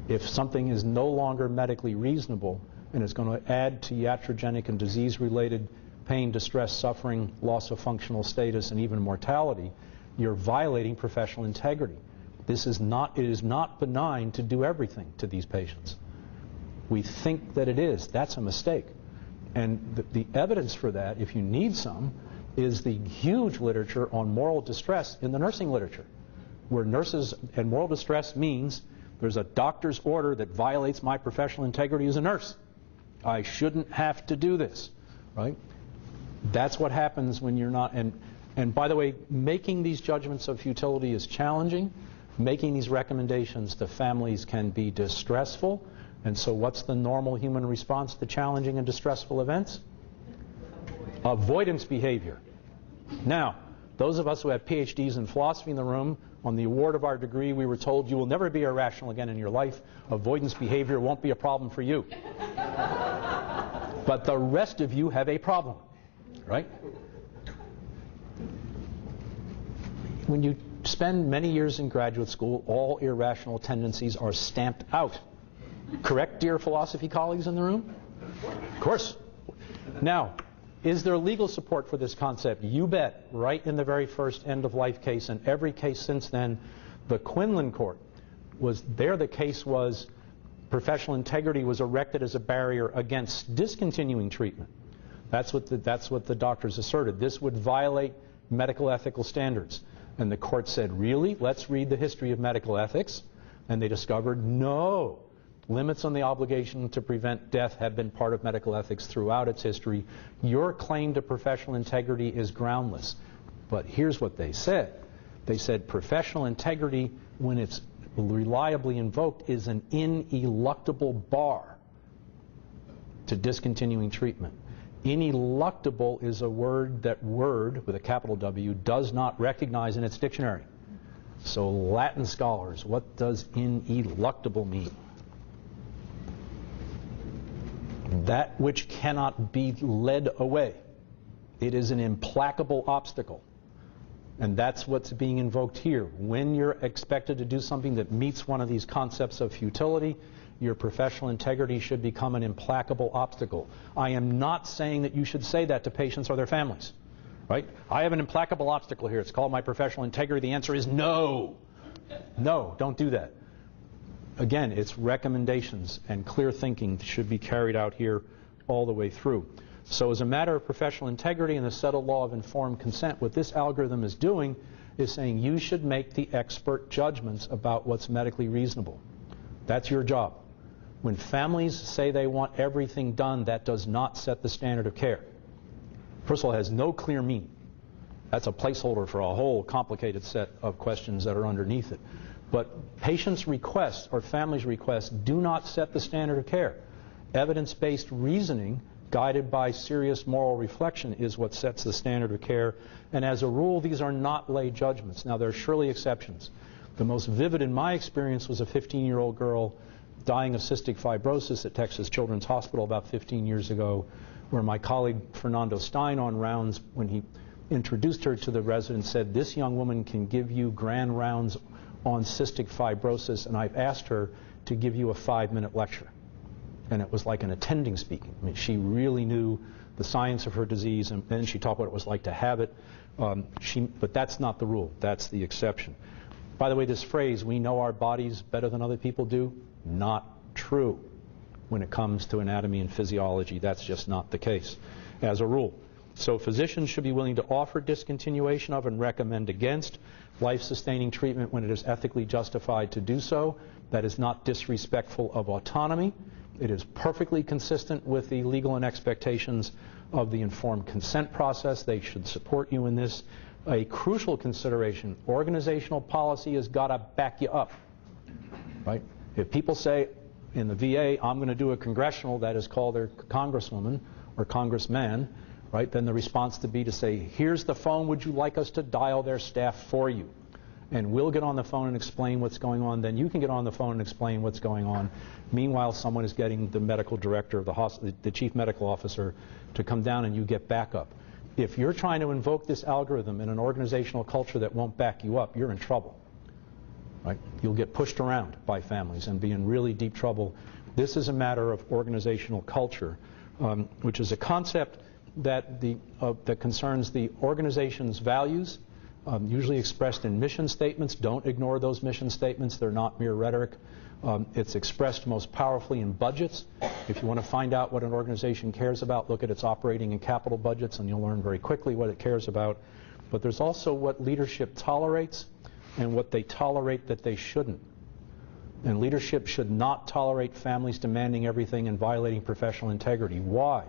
If something is no longer medically reasonable and is going to add to iatrogenic and disease-related pain, distress, suffering, loss of functional status, and even mortality, you're violating professional integrity. It is not benign to do everything to these patients. We think that it is. That's a mistake. And the evidence for that, if you need some, is the huge literature on moral distress in the nursing literature, where nurses and moral distress means there's a doctor's order that violates my professional integrity as a nurse. I shouldn't have to do this, right? That's what happens when you're not. And by the way, making these judgments of futility is challenging. Making these recommendations to families can be distressful. And so what's the normal human response to challenging and distressful events? Avoidance behavior. Now, those of us who have Ph.D.s in philosophy in the room, on the award of our degree, we were told you will never be irrational again in your life. Avoidance behavior won't be a problem for you. But the rest of you have a problem, right? When you spend many years in graduate school, all irrational tendencies are stamped out. Correct, dear philosophy colleagues in the room? Of course. Now, is there legal support for this concept? You bet. Right in the very first end-of-life case, and every case since then, the Quinlan court was there. The case was professional integrity was erected as a barrier against discontinuing treatment. That's what the doctors asserted. This would violate medical ethical standards. And the court said, really? Let's read the history of medical ethics. And they discovered, no. Limits on the obligation to prevent death have been part of medical ethics throughout its history. Your claim to professional integrity is groundless. But here's what they said. They said professional integrity, when it's reliably invoked, is an ineluctable bar to discontinuing treatment. Ineluctable is a word that word, with a capital W, does not recognize in its dictionary. So Latin scholars, what does ineluctable mean? That which cannot be led away. It is an implacable obstacle. And that's what's being invoked here. When you're expected to do something that meets one of these concepts of futility, your professional integrity should become an implacable obstacle. I am not saying that you should say that to patients or their families, right? I have an implacable obstacle here. It's called my professional integrity. The answer is no. No, don't do that. Again, it's recommendations, and clear thinking should be carried out here all the way through. So as a matter of professional integrity and the settled law of informed consent, what this algorithm is doing is saying you should make the expert judgments about what's medically reasonable. That's your job. When families say they want everything done, that does not set the standard of care. First of all, it has no clear meaning. That's a placeholder for a whole complicated set of questions that are underneath it. But patients' requests or families' requests do not set the standard of care. Evidence-based reasoning, guided by serious moral reflection, is what sets the standard of care. And as a rule, these are not lay judgments. Now, there are surely exceptions. The most vivid in my experience was a 15-year-old girl dying of cystic fibrosis at Texas Children's Hospital about 15 years ago, where my colleague Fernando Stein on rounds, when he introduced her to the residents, said, this young woman can give you grand rounds on cystic fibrosis, and I've asked her to give you a 5-minute lecture. And it was like an attending speaking. I mean, she really knew the science of her disease, and then she talked what it was like to have it. But that's not the rule. That's the exception. By the way, this phrase, we know our bodies better than other people do, not true when it comes to anatomy and physiology. That's just not the case as a rule. So physicians should be willing to offer discontinuation of and recommend against life-sustaining treatment when it is ethically justified to do so. That is not disrespectful of autonomy. It is perfectly consistent with the legal and expectations of the informed consent process. They should support you in this. A crucial consideration, organizational policy has got to back you up, right? If people say in the VA, I'm going to do a congressional, that is called their congresswoman or congressman, right, then the response to be to say, here's the phone, would you like us to dial their staff for you? And we'll get on the phone and explain what's going on. Then you can get on the phone and explain what's going on. Meanwhile, someone is getting the medical director of the hospital, the chief medical officer, to come down, and you get backup. If you're trying to invoke this algorithm in an organizational culture that won't back you up, you're in trouble. Right? You'll get pushed around by families and be in really deep trouble. This is a matter of organizational culture, which is a concept that that concerns the organization's values, usually expressed in mission statements. Don't ignore those mission statements. They're not mere rhetoric. It's expressed most powerfully in budgets. If you want to find out what an organization cares about, look at its operating and capital budgets, and you'll learn very quickly what it cares about. But there's also what leadership tolerates and what they tolerate that they shouldn't. And leadership should not tolerate families demanding everything and violating professional integrity. Why?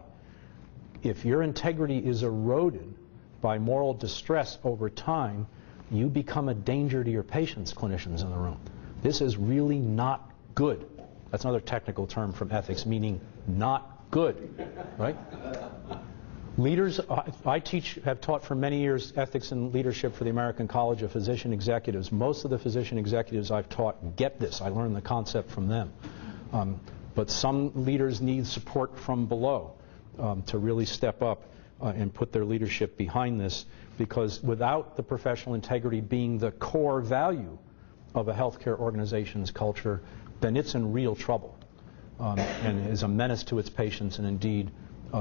If your integrity is eroded by moral distress over time, you become a danger to your patients, clinicians in the room. This is really not good. That's another technical term from ethics, meaning not good, right? Leaders, I have taught for many years ethics and leadership for the American College of Physician Executives. Most of the physician executives I've taught get this. I learned the concept from them. But some leaders need support from below to really step up and put their leadership behind this, because without the professional integrity being the core value of a healthcare organization's culture, then it's in real trouble and is a menace to its patients and indeed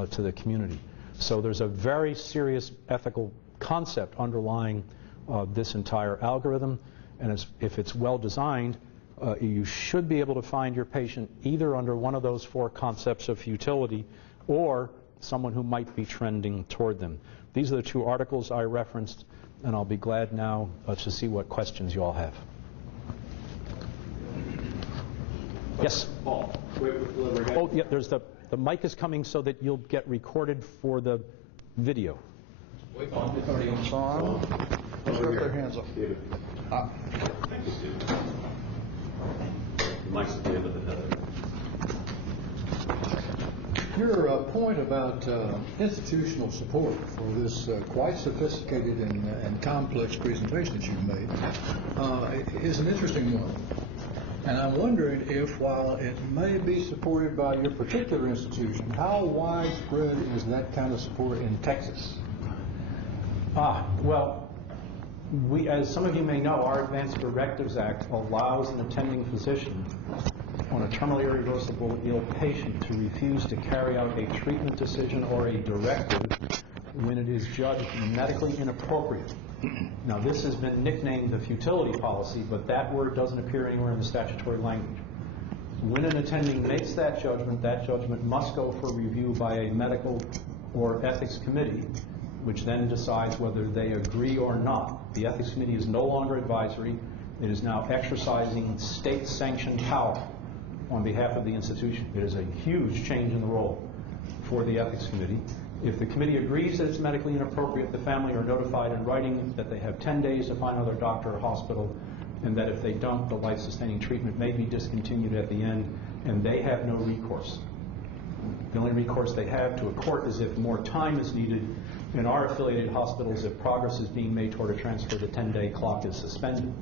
to the community. So there's a very serious ethical concept underlying this entire algorithm, and if it's well designed, you should be able to find your patient either under one of those four concepts of futility or someone who might be trending toward them. These are the two articles I referenced, and I'll be glad now to see what questions you all have. Yes? Paul, Oh, yeah, there's the mic is coming so that you'll get recorded for the video. It's on. Let's rip their hands off. Thank you, Steve. The mic's at the end of the head. Your point about institutional support for this quite sophisticated and complex presentation that you've made is an interesting one. And I'm wondering if, while it may be supported by your particular institution, how widespread is that kind of support in Texas? Well, as some of you may know, our Advanced Directives Act allows an attending physician on a terminally irreversible ill patient to refuse to carry out a treatment decision or a directive when it is judged medically inappropriate. Now, this has been nicknamed the futility policy, but that word doesn't appear anywhere in the statutory language. When an attending makes that judgment must go for review by a medical or ethics committee, which then decides whether they agree or not. The ethics committee is no longer advisory. It is now exercising state-sanctioned power on behalf of the institution. It is a huge change in the role for the ethics committee. If the committee agrees that it's medically inappropriate, the family are notified in writing that they have 10 days to find another doctor or hospital, and that if they don't, the life-sustaining treatment may be discontinued at the end, and they have no recourse. The only recourse they have to a court is if more time is needed. In our affiliated hospitals, if progress is being made toward a transfer, the 10-day clock is suspended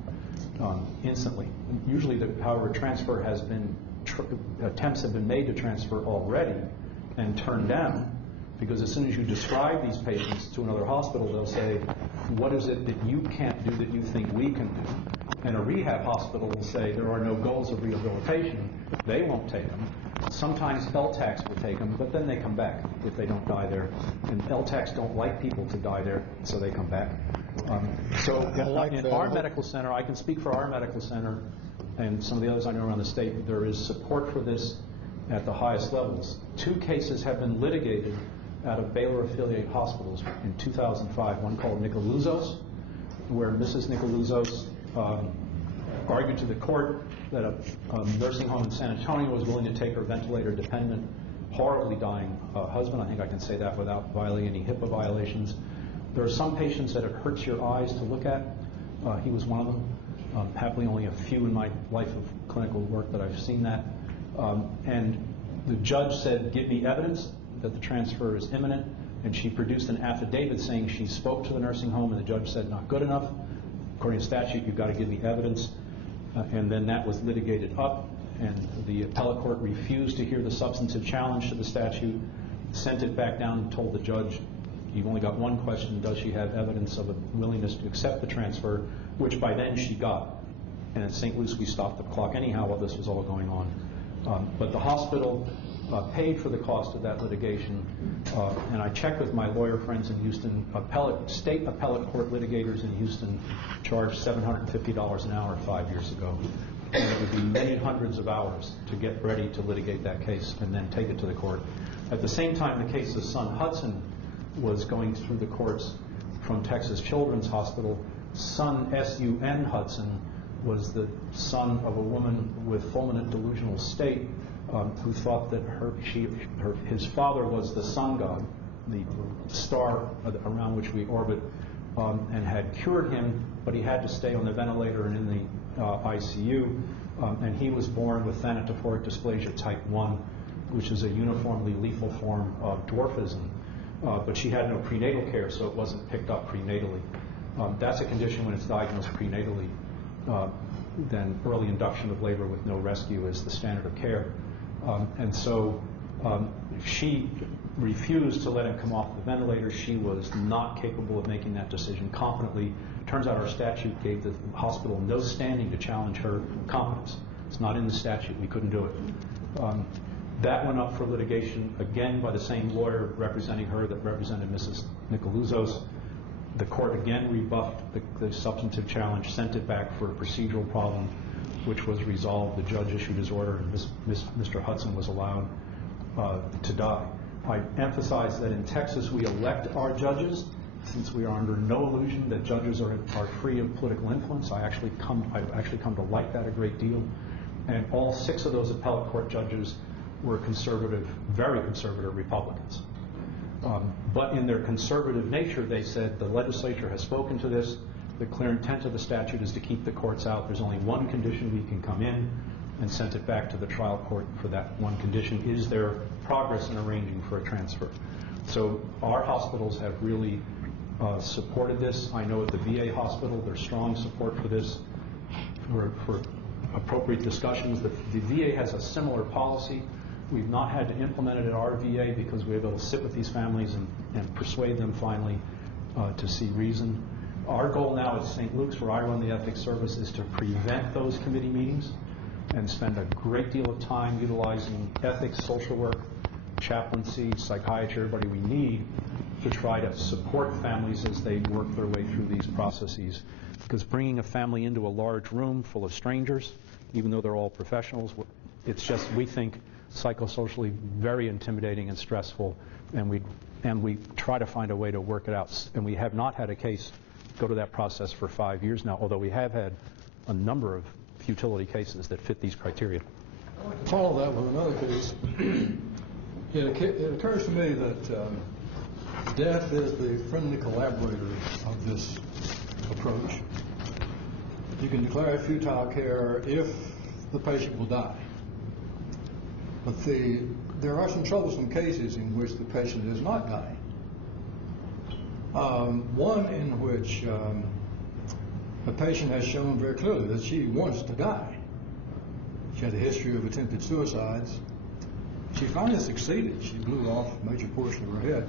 instantly. Usually, however, transfer has been, attempts have been made to transfer already and turned down, because as soon as you describe these patients to another hospital, they'll say, what is it that you can't do that you think we can do? And a rehab hospital will say there are no goals of rehabilitation. They won't take them. Sometimes LTACs will take them, but then they come back if they don't die there. And LTACs don't like people to die there, so they come back. In our medical center, I can speak for our medical center and some of the others I know around the state, there is support for this at the highest levels. 2 cases have been litigated out of Baylor-affiliated hospitals in 2005, one called Nicoluzos, where Mrs. Nicoluzos argued to the court that a nursing home in San Antonio was willing to take her ventilator-dependent, horribly dying husband. I think I can say that without violating any HIPAA violations. There are some patients that it hurts your eyes to look at. He was one of them. Happily, only a few in my life of clinical work that I've seen that. And the judge said, give me evidence that the transfer is imminent, and she produced an affidavit saying she spoke to the nursing home, and the judge said, not good enough. According to statute, you've got to give me evidence. And then that was litigated up, and the appellate court refused to hear the substantive challenge to the statute, sent it back down and told the judge, you've only got one question, does she have evidence of a willingness to accept the transfer, which by then she got. And at St. Luke's, we stopped the clock anyhow while this was all going on. But the hospital paid for the cost of that litigation, and I checked with my lawyer friends in Houston. State appellate court litigators in Houston charged $750 an hour 5 years ago. And it would be many hundreds of hours to get ready to litigate that case and then take it to the court. At the same time, the case of Son Hudson was going through the courts from Texas Children's Hospital. Son, S-U-N Hudson, was the son of a woman with fulminant delusional state who thought that his father was the sun god, the star around which we orbit, and had cured him, but he had to stay on the ventilator and in the ICU, and he was born with thanatophoric dysplasia type 1, which is a uniformly lethal form of dwarfism. But she had no prenatal care, so it wasn't picked up prenatally. That's a condition when it's diagnosed prenatally. Then early induction of labor with no rescue is the standard of care. And so she refused to let him come off the ventilator. She was not capable of making that decision competently. Turns out our statute gave the hospital no standing to challenge her competence. It's not in the statute. We couldn't do it. That went up for litigation again by the same lawyer representing her that represented Mrs. Nicolouzos. The court again rebuffed the substantive challenge, sent it back for a procedural problem, which was resolved. The judge issued his order, and Mr. Hudson was allowed to die. I emphasize that in Texas we elect our judges, since we are under no illusion that judges are free of political influence. I've actually come to like that a great deal. And all 6 of those appellate court judges were conservative, very conservative Republicans. But in their conservative nature, they said the legislature has spoken to this. The clear intent of the statute is to keep the courts out. There's only one condition we can come in, and sent it back to the trial court for that one condition. Is there progress in arranging for a transfer? So our hospitals have really supported this. I know at the VA hospital there's strong support for this, for appropriate discussions. The VA has a similar policy. We've not had to implement it at our VA because we're able to sit with these families and persuade them finally to see reason. Our goal now at St. Luke's, where I run the ethics service, is to prevent those committee meetings and spend a great deal of time utilizing ethics, social work, chaplaincy, psychiatry, everybody we need to try to support families as they work their way through these processes. Because bringing a family into a large room full of strangers, even though they're all professionals, it's just, we think, psychosocially very intimidating and stressful, and we try to find a way to work it out. And we have not had a case go to that process for 5 years now, although we have had a number of futility cases that fit these criteria. I'd like to follow that with another case. It occurs to me that death is the friendly collaborator of this approach. You can declare futile care if the patient will die. But there are some troublesome cases in which the patient is not dying. One in which the patient has shown very clearly that she wants to die. She had a history of attempted suicides. She finally succeeded. She blew off a major portion of her head.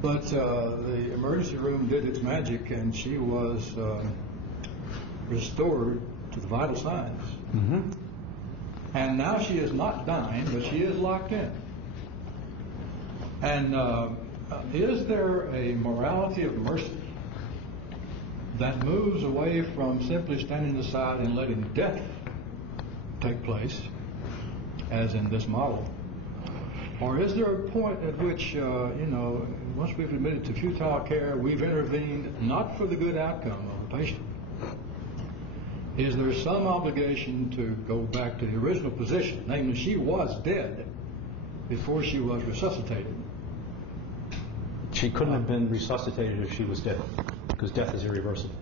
But the emergency room did its magic, and she was restored to the vital signs. Mm-hmm. And now she is not dying, but she is locked in. And is there a morality of mercy that moves away from simply standing aside and letting death take place, as in this model? Or is there a point at which, once we've admitted to futile care, we've intervened not for the good outcome of the patient? Is there some obligation to go back to the original position, namely she was dead before she was resuscitated? She couldn't have been resuscitated if she was dead, because death is irreversible.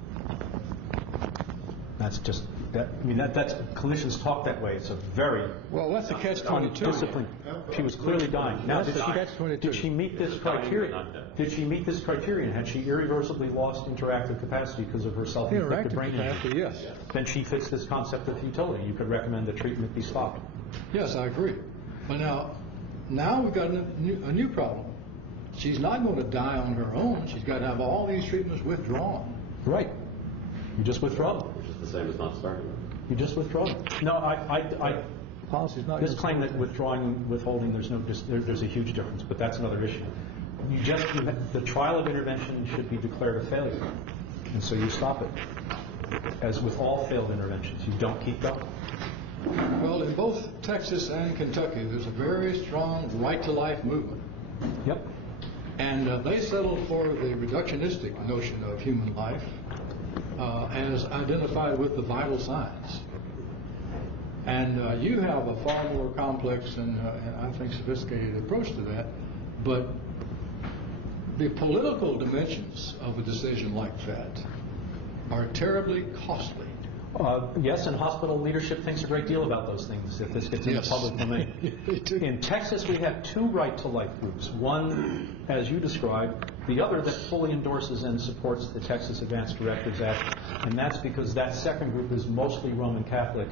That's just, that, I mean, that's, clinicians talk that way. It's a very Well, that's a catch-22. undisciplined. She was clearly dying. Now, That's a catch-22. did she meet this criteria? Did she meet this criterion? Had she irreversibly lost interactive capacity because of her self-inflicted Interactive brain injury? capacity, yes. Then she fits this concept of futility. You could recommend the treatment be stopped. Yes, I agree. But now we've got a new problem. She's not going to die on her own. She's got to have all these treatments withdrawn. Right. You just withdraw them. Which is the same as not starting them. You just withdraw them. No, I Policy's not this gonna claim say that withdrawing, withholding, there's a huge difference, but that's another issue. The trial of intervention should be declared a failure, and so you stop it. As with all failed interventions, you don't keep going. Well, in both Texas and Kentucky, there's a very strong right-to-life movement. Yep. And they settled for the reductionistic notion of human life as identified with the vital signs. And you have a far more complex and I think sophisticated approach to that, but the political dimensions of a decision like that are terribly costly. Yes, and hospital leadership thinks a great deal about those things if this gets in the public domain. In Texas, we have two right-to-life groups. One, as you described, the other that fully endorses and supports the Texas Advanced Directives Act, and that's because that second group is mostly Roman Catholic.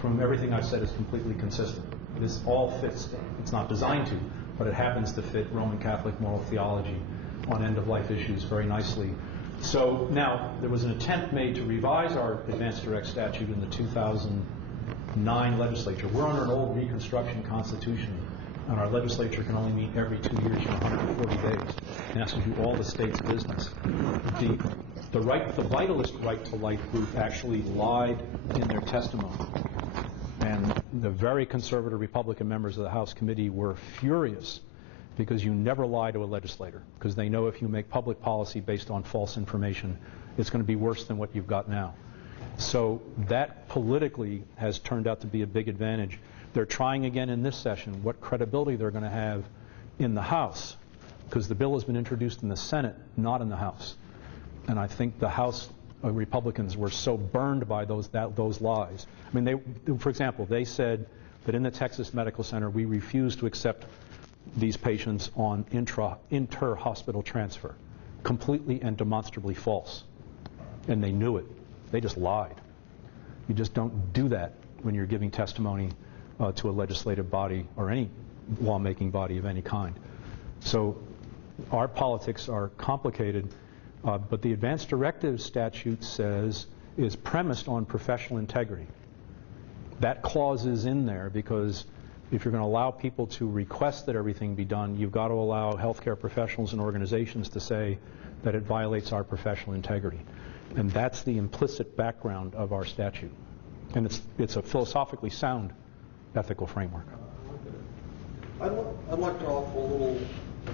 From everything I've said, is completely consistent. This all fits. It's not designed to, but it happens to fit Roman Catholic moral theology on end-of-life issues very nicely. So now, there was an attempt made to revise our Advanced Direct Statute in the 2009 legislature. We're under an old Reconstruction Constitution, and our legislature can only meet every 2 years for 140 days. And has to do all the state's business. The vitalist right-to-life group actually lied in their testimony. And the very conservative Republican members of the House committee were furious because you never lie to a legislator, because they know if you make public policy based on false information, it's going to be worse than what you've got now. So that politically has turned out to be a big advantage. They're trying again in this session what credibility they're going to have in the House, because the bill has been introduced in the Senate, not in the House. And I think the House Republicans were so burned by those lies. I mean, for example, they said that in the Texas Medical Center, we refuse to accept these patients on inter-hospital transfer. Completely and demonstrably false. And they knew it. They just lied. You just don't do that when you're giving testimony to a legislative body or any lawmaking body of any kind. So our politics are complicated, but the Advanced Directives Statute is premised on professional integrity. That clause is in there because if you're going to allow people to request that everything be done, you've got to allow healthcare professionals and organizations to say that it violates our professional integrity. And that's the implicit background of our statute. And it's a philosophically sound ethical framework. I'd like to offer a little,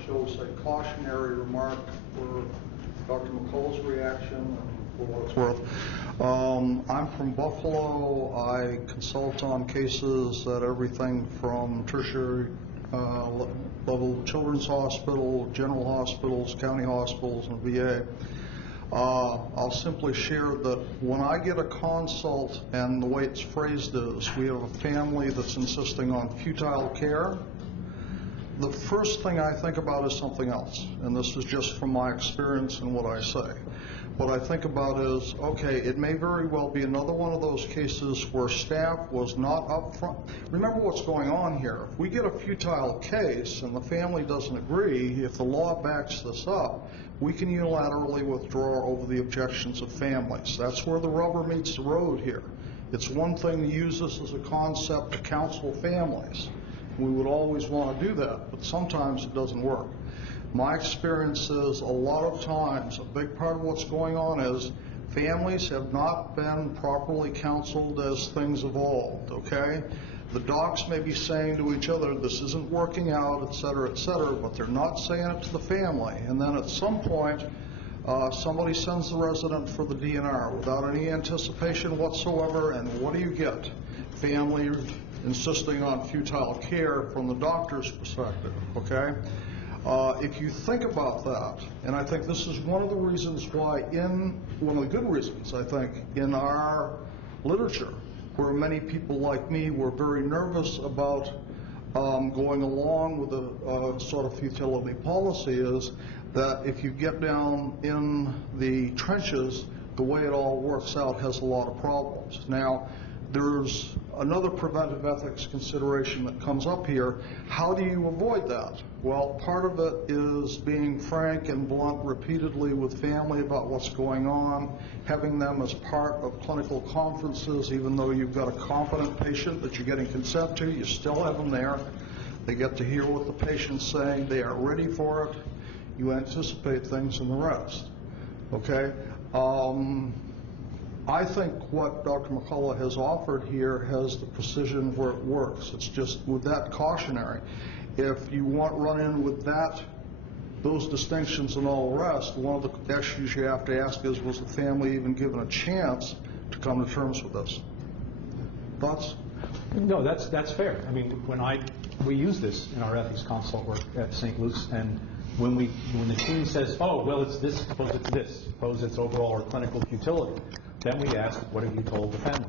shall we say, cautionary remark for Dr. McCullough's reaction and for what it's worth. I'm from Buffalo. I consult on cases at everything from tertiary level children's hospital, general hospitals, county hospitals, and VA. I'll simply share that when I get a consult, and the way it's phrased is, we have a family that's insisting on futile care, the first thing I think about is something else. And this is just from my experience and what I say. What I think about is, okay, it may very well be another one of those cases where staff was not up front. Remember what's going on here. If we get a futile case and the family doesn't agree, if the law backs this up, we can unilaterally withdraw over the objections of families. That's where the rubber meets the road here. It's one thing to use this as a concept to counsel families. We would always want to do that, but sometimes it doesn't work. My experience is a lot of times, a big part of what's going on is families have not been properly counseled as things evolved, okay? The docs may be saying to each other, this isn't working out, et cetera, but they're not saying it to the family. And then at some point, somebody sends the resident for the DNR without any anticipation whatsoever, and what do you get? Family insisting on futile care from the doctor's perspective, okay? If you think about that, and I think this is one of the reasons why one of the good reasons, I think, in our literature, where many people like me were very nervous about going along with the sort of futility policy, is that if you get down in the trenches, the way it all works out has a lot of problems. Now, there's another preventive ethics consideration that comes up here. How do you avoid that? Well, part of it is being frank and blunt repeatedly with family about what's going on, having them as part of clinical conferences. Even though you've got a competent patient that you're getting consent to, you still have them there. They get to hear what the patient's saying. They are ready for it. You anticipate things and the rest. Okay? I think what Dr. McCullough has offered here has the precision where it works. It's just with that cautionary. If you want to run in with that, those distinctions and all the rest, one of the issues you have to ask is, was the family even given a chance to come to terms with this? Thoughts? No, that's fair. I mean, we use this in our ethics consult work at St. Luke's, and when the team says, oh, well, it's this, suppose it's overall or clinical futility, then we ask, what have you told the family?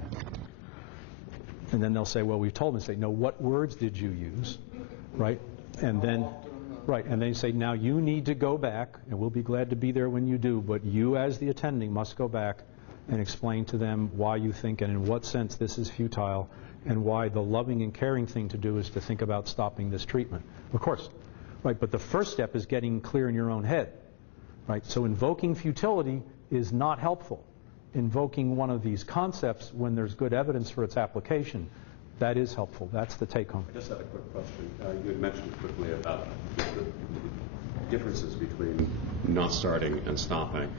And then they'll say, well, we've told them. Say, no, what words did you use, right? And then you say, now you need to go back, and we'll be glad to be there when you do, but you as the attending must go back and explain to them why you think and in what sense this is futile, and why the loving and caring thing to do is to think about stopping this treatment. Of course, right, but the first step is getting clear in your own head, right? So invoking futility is not helpful. Invoking one of these concepts when there's good evidence for its application, that is helpful. That's the take-home. I just had a quick question. You had mentioned quickly about the differences between not starting and stopping.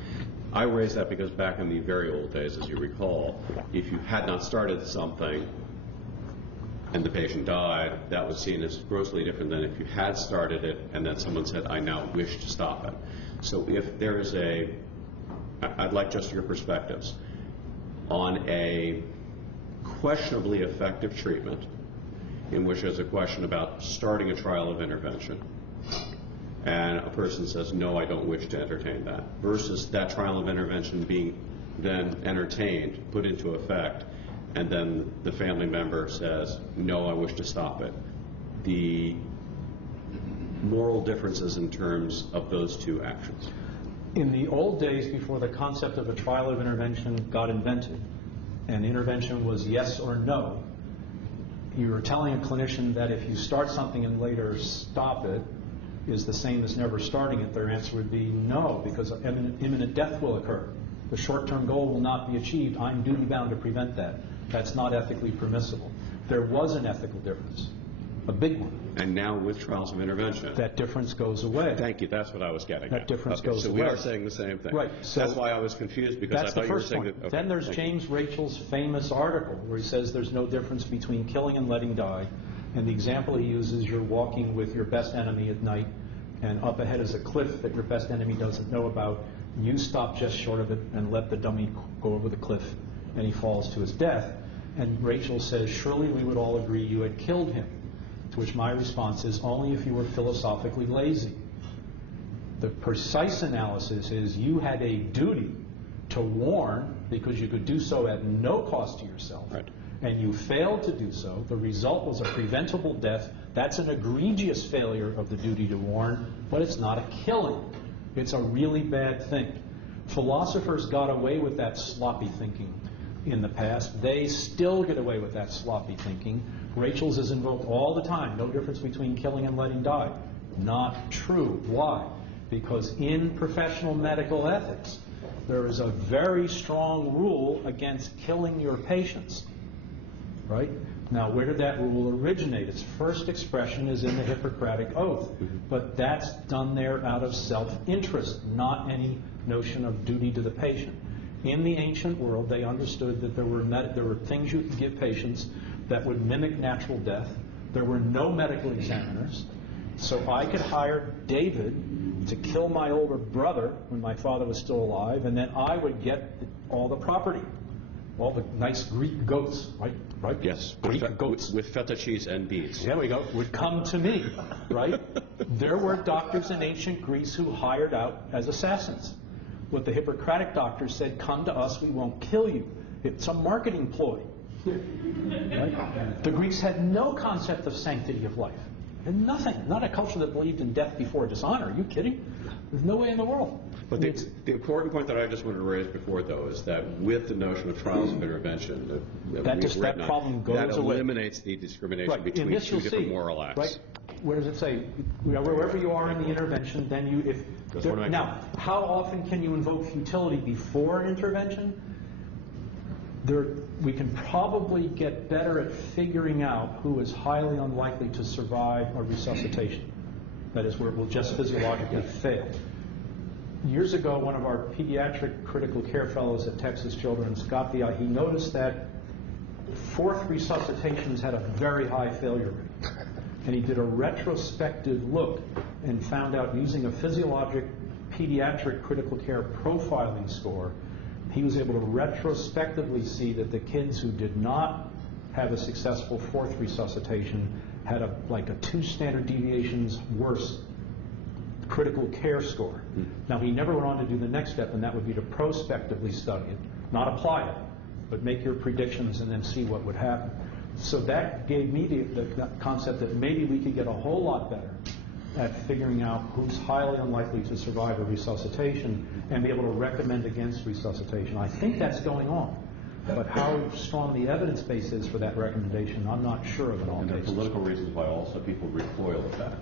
I raised that because back in the very old days, as you recall, if you had not started something and the patient died, that was seen as grossly different than if you had started it and then someone said, I now wish to stop it. So if there is I'd like just your perspectives on a questionably effective treatment in which there's a question about starting a trial of intervention and a person says, no, I don't wish to entertain that, versus that trial of intervention being then entertained, put into effect, and then the family member says, no, I wish to stop it. The moral differences in terms of those two actions. In the old days, before the concept of a trial of intervention got invented, and intervention was yes or no, you were telling a clinician that if you start something and later stop it is the same as never starting it, their answer would be no, because imminent death will occur. The short-term goal will not be achieved. I'm duty-bound to prevent that. That's not ethically permissible. There was an ethical difference, a big one. And now with trials of intervention, that difference goes away. Thank you. That's what I was getting at. That difference goes away. So we are saying the same thing. Right. So that's why I was confused, because I thought you were saying that. Okay, then there's James Rachel's famous article where he says there's no difference between killing and letting die. And the example he uses, you're walking with your best enemy at night, and up ahead is a cliff that your best enemy doesn't know about. You stop just short of it and let the dummy go over the cliff, and he falls to his death. And Rachel says, surely we would all agree you had killed him. To which my response is, only if you were philosophically lazy. The precise analysis is you had a duty to warn because you could do so at no cost to yourself. Right. And you failed to do so. The result was a preventable death. That's an egregious failure of the duty to warn, but it's not a killing. It's a really bad thing. Philosophers got away with that sloppy thinking in the past. They still get away with that sloppy thinking. Rachel's is invoked all the time. No difference between killing and letting die. Not true. Why? Because in professional medical ethics, there is a very strong rule against killing your patients. Right? Now, where did that rule originate? Its first expression is in the Hippocratic Oath. But that's done there out of self-interest, not any notion of duty to the patient. In the ancient world, they understood that there were things you could give patients that would mimic natural death. There were no medical examiners. So I could hire David to kill my older brother when my father was still alive, and then I would get all the property, all the nice Greek goats, right? Yes, Greek goats. With feta cheese and beets. There we go. Would come to me, right? There were doctors in ancient Greece who hired out as assassins. What the Hippocratic doctors said, come to us, we won't kill you. It's a marketing ploy. Right? The Greeks had no concept of sanctity of life. And nothing. Not a culture that believed in death before dishonor. Are you kidding? There's no way in the world. But the important point that I just wanted to raise before, though, is that with the notion of trials of intervention, that problem goes that away. eliminates the discrimination Right. between In this two you'll different see, moral acts. right? Where does it say? Wherever you are in the intervention, then you. Now, how often can you invoke futility before an intervention? We can probably get better at figuring out who is highly unlikely to survive a resuscitation. That is, where it will just physiologically fail. Years ago, one of our pediatric critical care fellows at Texas Children's he noticed that fourth resuscitations had a very high failure rate. And he did a retrospective look and found out, using a physiologic pediatric critical care profiling score, he was able to retrospectively see that the kids who did not have a successful fourth resuscitation had like a 2 standard deviations worse critical care score. Now, he never went on to do the next step, and that would be to prospectively study it, not apply it, but make your predictions and then see what would happen. So that gave me the concept that maybe we could get a whole lot better at figuring out who's highly unlikely to survive a resuscitation and be able to recommend against resuscitation. I think that's going on. But how strong the evidence base is for that recommendation, I'm not sure of in all cases. And there are political reasons why also people recoil at that.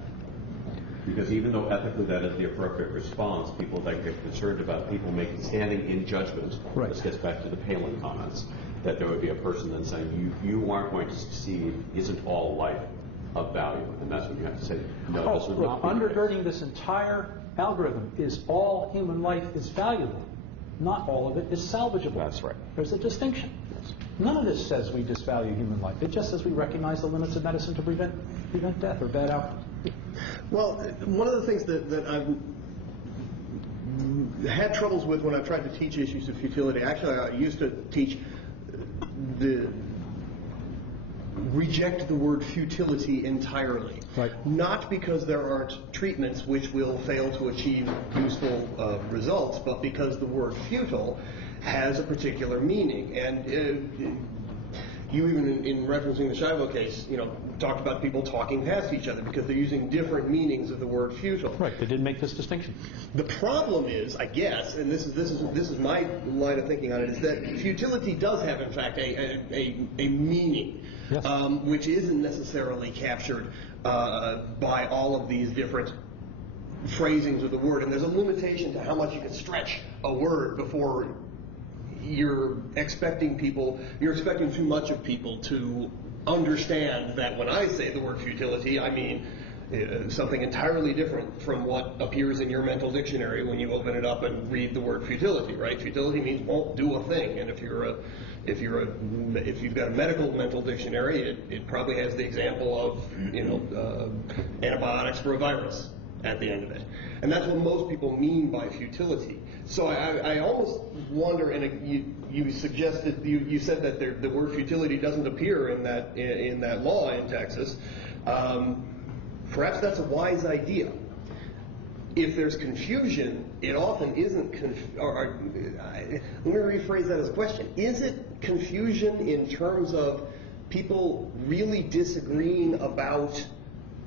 Because even though ethically that is the appropriate response, people then get concerned about people standing in judgment. Right. This gets back to the Palin comments, that there would be a person then saying, you aren't going to succeed, isn't all life of value? And that's when you have to say, no, this would not be undergirding this entire algorithm is all human life is valuable. Not all of it is salvageable. That's right. There's a distinction. Yes. None of this says we disvalue human life. It just says we recognize the limits of medicine to prevent death or bad outcomes. Well, one of the things that I've had troubles with when I've tried to teach issues of futility, actually I used to teach reject the word futility entirely. Right. Not because there aren't treatments which will fail to achieve useful results, but because the word futile has a particular meaning. And you even in referencing the Shiloh case, talked about people talking past each other because they're using different meanings of the word futile. Right. They didn't make this distinction. The problem is, I guess, and this is my line of thinking on it, is that futility does have, in fact, a meaning, yes. Which isn't necessarily captured by all of these different phrasings of the word. And there's a limitation to how much you can stretch a word before you're expecting too much of people to understand that when I say the word futility, I mean something entirely different from what appears in your mental dictionary when you open it up and read the word futility, right? Futility means won't do a thing, and if you've got a medical mental dictionary, it probably has the example of antibiotics for a virus at the end of it. And that's what most people mean by futility. So I almost wonder, and you suggested, you said that the word futility doesn't appear in that law in Texas. Perhaps that's a wise idea. If there's confusion, it often isn't. Let me rephrase that as a question. Is it confusion in terms of people really disagreeing about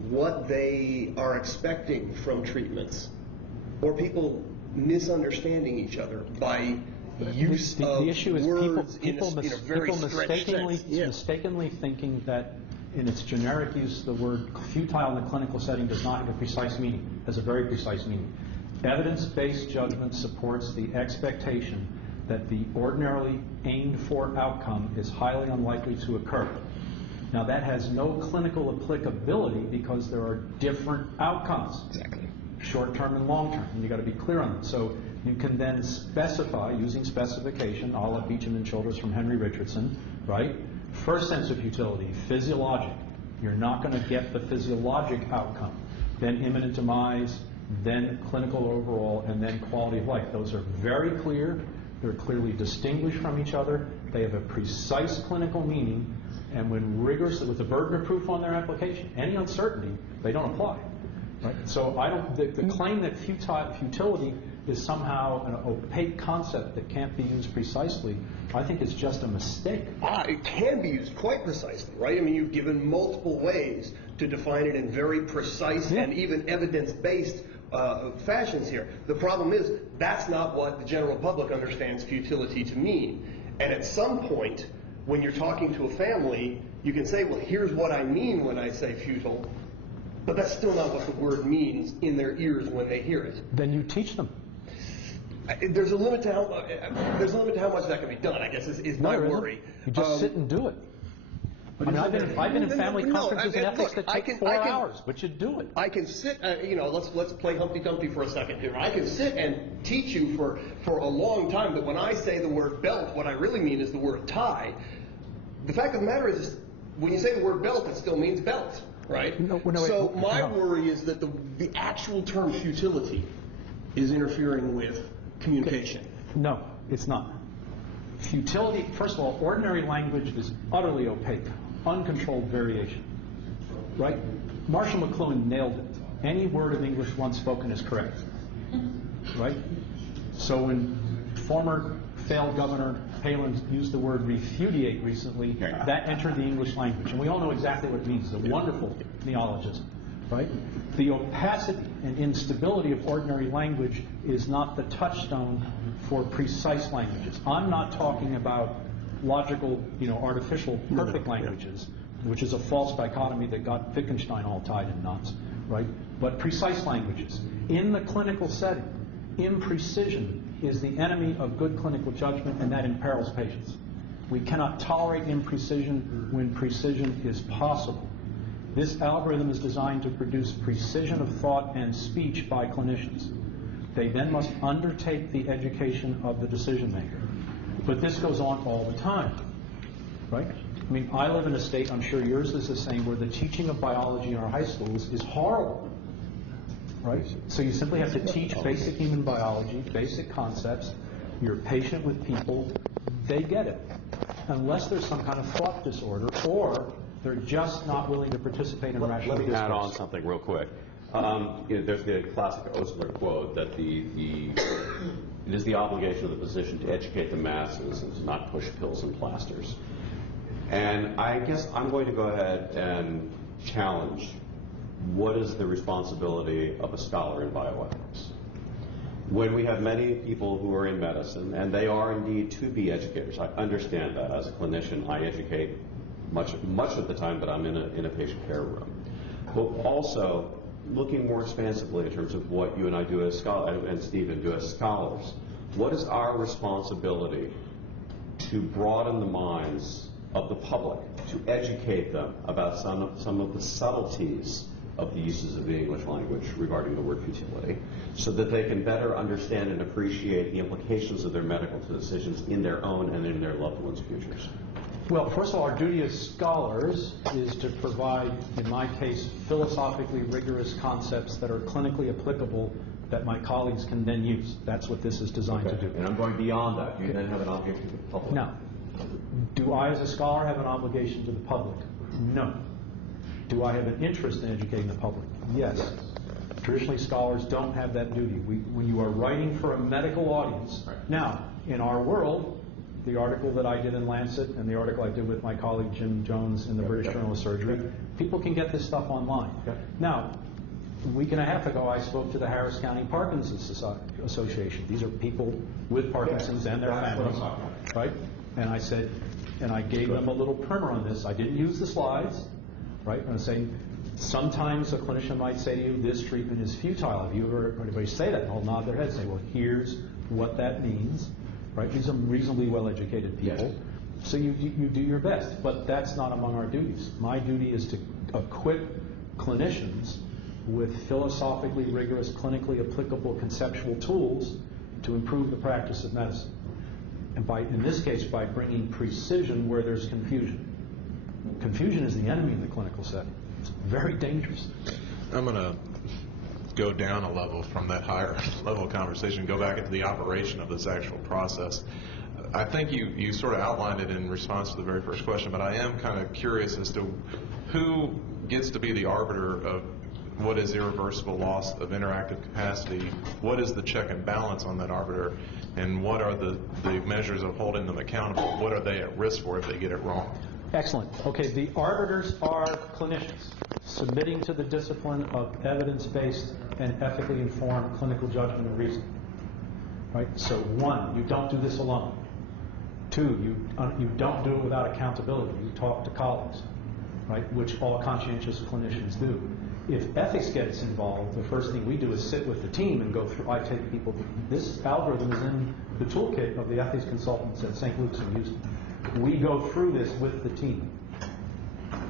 what they are expecting from treatments, or people misunderstanding each other by use of the issue is words people in a very stretched sense? Mistakenly thinking that in its generic use, the word futile in the clinical setting does not have a precise meaning. It has a very precise meaning. Evidence-based judgment supports the expectation that the ordinarily aimed for outcome is highly unlikely to occur. Now, that has no clinical applicability because there are different outcomes. Exactly. Short-term and long-term, and you've got to be clear on them. So you can then specify, using specification, a la Beecham and Childers from Henry Richardson, right? First sense of futility, physiologic. You're not going to get the physiologic outcome. Then imminent demise, then clinical overall, and then quality of life. Those are very clear. They're clearly distinguished from each other. They have a precise clinical meaning, and when rigorously, with the burden of proof on their application, any uncertainty, they don't apply. Right? So the claim that futility is somehow an opaque concept that can't be used precisely, I think it's just a mistake. It can be used quite precisely, right? I mean, you've given multiple ways to define it in very precise and even evidence-based fashions here. The problem is that's not what the general public understands futility to mean. And at some point, when you're talking to a family, you can say, well, here's what I mean when I say futile, but that's still not what the word means in their ears when they hear it. Then you teach them. There's a limit to how much that can be done, I guess, is my worry. You just sit and do it. I mean, I've been in family conferences and ethics that take 4 hours, but you do it. I can sit, let's play Humpty Dumpty for a second here. I can sit and teach you for a long time that when I say the word belt, what I really mean is the word tie. The fact of the matter is, when you say the word belt, it still means belt, right? No, so my worry is that the actual term futility is interfering with communication. No, it's not. Futility, first of all, ordinary language is utterly opaque, uncontrolled variation, right? Marshall McLuhan nailed it. Any word of English once spoken is correct, right? So when former failed Governor Palin used the word refudiate recently, that entered the English language. And we all know exactly what it means. It's a wonderful neologism, right? The opacity and instability of ordinary language is not the touchstone for precise languages. I'm not talking about logical, artificial, perfect languages, which is a false dichotomy that got Wittgenstein all tied in knots, right? But precise languages. In the clinical setting, imprecision is the enemy of good clinical judgment, and that imperils patients. We cannot tolerate imprecision when precision is possible. This algorithm is designed to produce precision of thought and speech by clinicians. They then must undertake the education of the decision maker. But this goes on all the time, right? I mean, I live in a state, I'm sure yours is the same, where the teaching of biology in our high schools is horrible, right? So you simply have to teach basic human biology, basic concepts. You're patient with people. They get it. Unless there's some kind of thought disorder, or they're just not willing to participate in rational discourse. Let me add on something real quick. There's the classic Osler quote that it is the obligation of the physician to educate the masses and to not push pills and plasters. And I guess I'm going to go ahead and challenge what is the responsibility of a scholar in bioethics. When we have many people who are in medicine, and they are indeed to be educators, I understand that. As a clinician, I educate much of the time that I'm in a patient care room. But also, looking more expansively in terms of what you and I do as scholars, and Stephen do as scholars, what is our responsibility to broaden the minds of the public, to educate them about some of the subtleties of the uses of the English language regarding the word futility, so that they can better understand and appreciate the implications of their medical decisions in their own and in their loved ones' futures? Well, first of all, our duty as scholars is to provide, in my case, philosophically rigorous concepts that are clinically applicable that my colleagues can then use. That's what this is designed to do. And I'm going beyond that. Do you then have an obligation to the public? Now, do I as a scholar have an obligation to the public? No. Do I have an interest in educating the public? Yes. Traditionally, scholars don't have that duty. When you are writing for a medical audience, now, in our world, the article that I did in Lancet and the article I did with my colleague Jim Jones in the British Journal of Surgery, people can get this stuff online. Now, a week and a half ago, I spoke to the Harris County Parkinson's Association. These are people with Parkinson's and their families, right? And I said, and I gave them a little primer on this. I didn't use the slides, right? And I was saying, sometimes a clinician might say to you, this treatment is futile. Have you ever heard anybody say that? And they'll nod their head and say, well, here's what that means. Right? These are reasonably well-educated people. Yes. So you do your best, but that's not among our duties. My duty is to equip clinicians with philosophically rigorous, clinically applicable conceptual tools to improve the practice of medicine. And in this case, by bringing precision where there's confusion. Confusion is the enemy in the clinical setting. It's very dangerous. I'm going to go down a level from that higher level of conversation, go back into the operation of this actual process. I think you sort of outlined it in response to the very first question, but I am kind of curious as to who gets to be the arbiter of what is irreversible loss of interactive capacity, what is the check and balance on that arbiter, and what are the measures of holding them accountable? What are they at risk for if they get it wrong? Excellent. Okay, the arbiters are clinicians submitting to the discipline of evidence-based and ethically informed clinical judgment and reasoning. Right? So 1, you don't do this alone. 2, you don't do it without accountability. You talk to colleagues, right? Which all conscientious clinicians do. If ethics gets involved, the first thing we do is sit with the team and go through. I take people. This algorithm is in the toolkit of the ethics consultants at St. Luke's in Houston. We go through this with the team.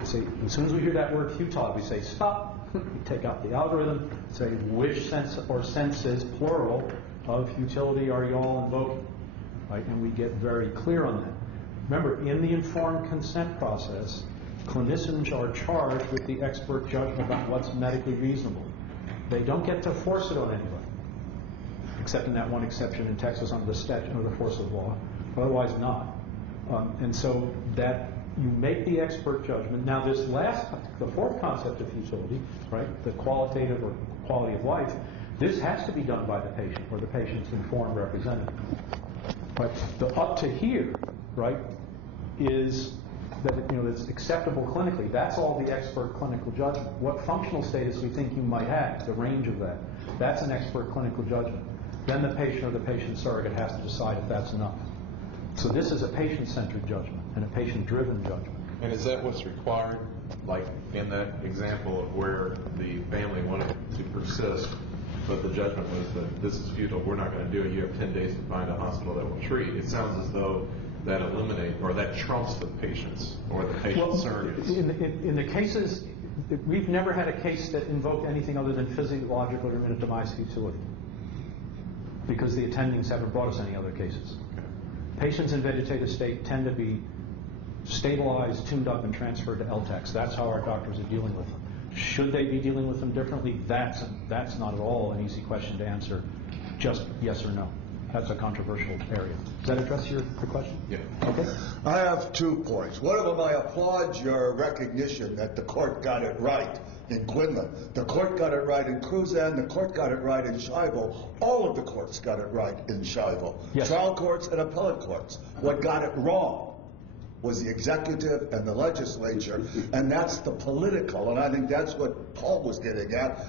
We say, as soon as we hear that word futile, we say stop. We take out the algorithm. Say which sense or senses plural of futility are you all invoking? Right? And we get very clear on that. Remember, in the informed consent process, clinicians are charged with the expert judgment about what's medically reasonable. They don't get to force it on anybody, except in that one exception in Texas under the statute or the force of law. Otherwise, not. And so that you make the expert judgment. Now, this the fourth concept of futility, right, the qualitative or quality of life, this has to be done by the patient or the patient's informed representative. Right? The up to here, right, is that it's acceptable clinically. That's all the expert clinical judgment. What functional status we think you might have, the range of that, that's an expert clinical judgment. Then the patient or the patient surrogate has to decide if that's enough. So this is a patient-centered judgment and a patient-driven judgment. And is that what's required, like in that example of where the family wanted to persist, but the judgment was that this is futile, we're not going to do it, you have 10 days to find a hospital that will treat? It sounds as though that eliminates, or that trumps the patients or the patient surrogates. In the cases, we've never had a case that invoked anything other than physiological or minimized futility, because the attendings haven't brought us any other cases. Okay. Patients in vegetative state tend to be stabilized, tuned up, and transferred to LTACs. That's how our doctors are dealing with them. Should they be dealing with them differently? That's not at all an easy question to answer, just yes or no. That's a controversial area. Does that address your question? Yeah. Okay. I have 2 points. One of them, I applaud your recognition that the court got it right in Quinlan. The court got it right in Cruzan. The court got it right in Scheibel. All of the courts got it right in Scheibel. Yes. Trial courts and appellate courts. What got it wrong was the executive and the legislature, and that's the political, and I think that's what Paul was getting at.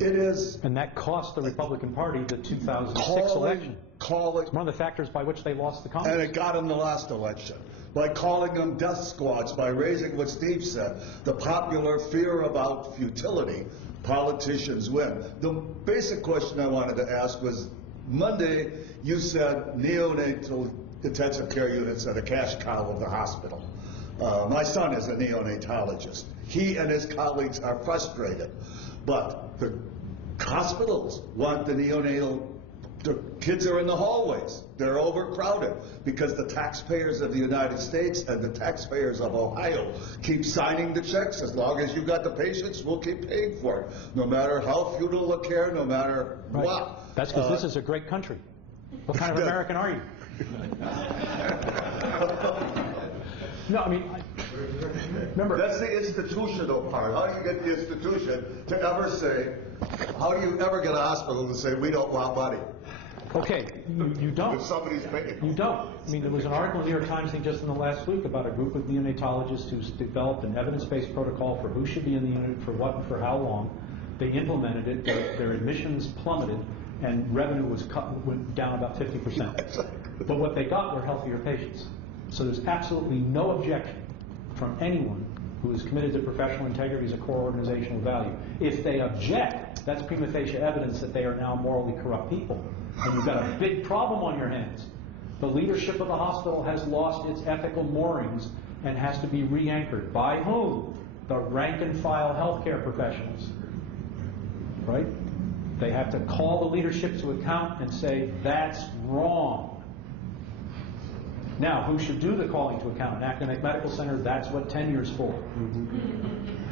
It is... And that cost the Republican Party the 2006 election. It's one of the factors by which they lost the Congress. And it got them the last election. By calling them death squads, by raising what Steve said, the popular fear about futility, politicians win. The basic question I wanted to ask was, Monday you said neonatal intensive care units are the cash cow of the hospital. My son is a neonatologist. He and his colleagues are frustrated. But the hospitals want the neonatal, the kids are in the hallways. They're overcrowded because the taxpayers of the United States and the taxpayers of Ohio keep signing the checks. As long as you've got the patients, we'll keep paying for it. No matter how futile the care, no matter what. That's because this is a great country. What kind of American are you? No, I mean, remember. That's the institutional part. How do you get the institution to ever say, how do you ever get a hospital to say, we don't want money? Okay, you don't. If somebody's paying. You don't. I mean, there was an article in the New York Times, I think just in the last week, about a group of neonatologists who's developed an evidence-based protocol for who should be in the unit, for what, and for how long. They implemented it, their admissions plummeted, and revenue went down about 50%. But what they got were healthier patients. So there's absolutely no objection from anyone who is committed to professional integrity as a core organizational value. If they object, that's prima facie evidence that they are now morally corrupt people. And you've got a big problem on your hands. The leadership of the hospital has lost its ethical moorings and has to be re-anchored. By whom? The rank and file healthcare professionals. Right? They have to call the leadership to account and say, that's wrong. Now, who should do the calling to account? An academic medical center, that's what tenure's for.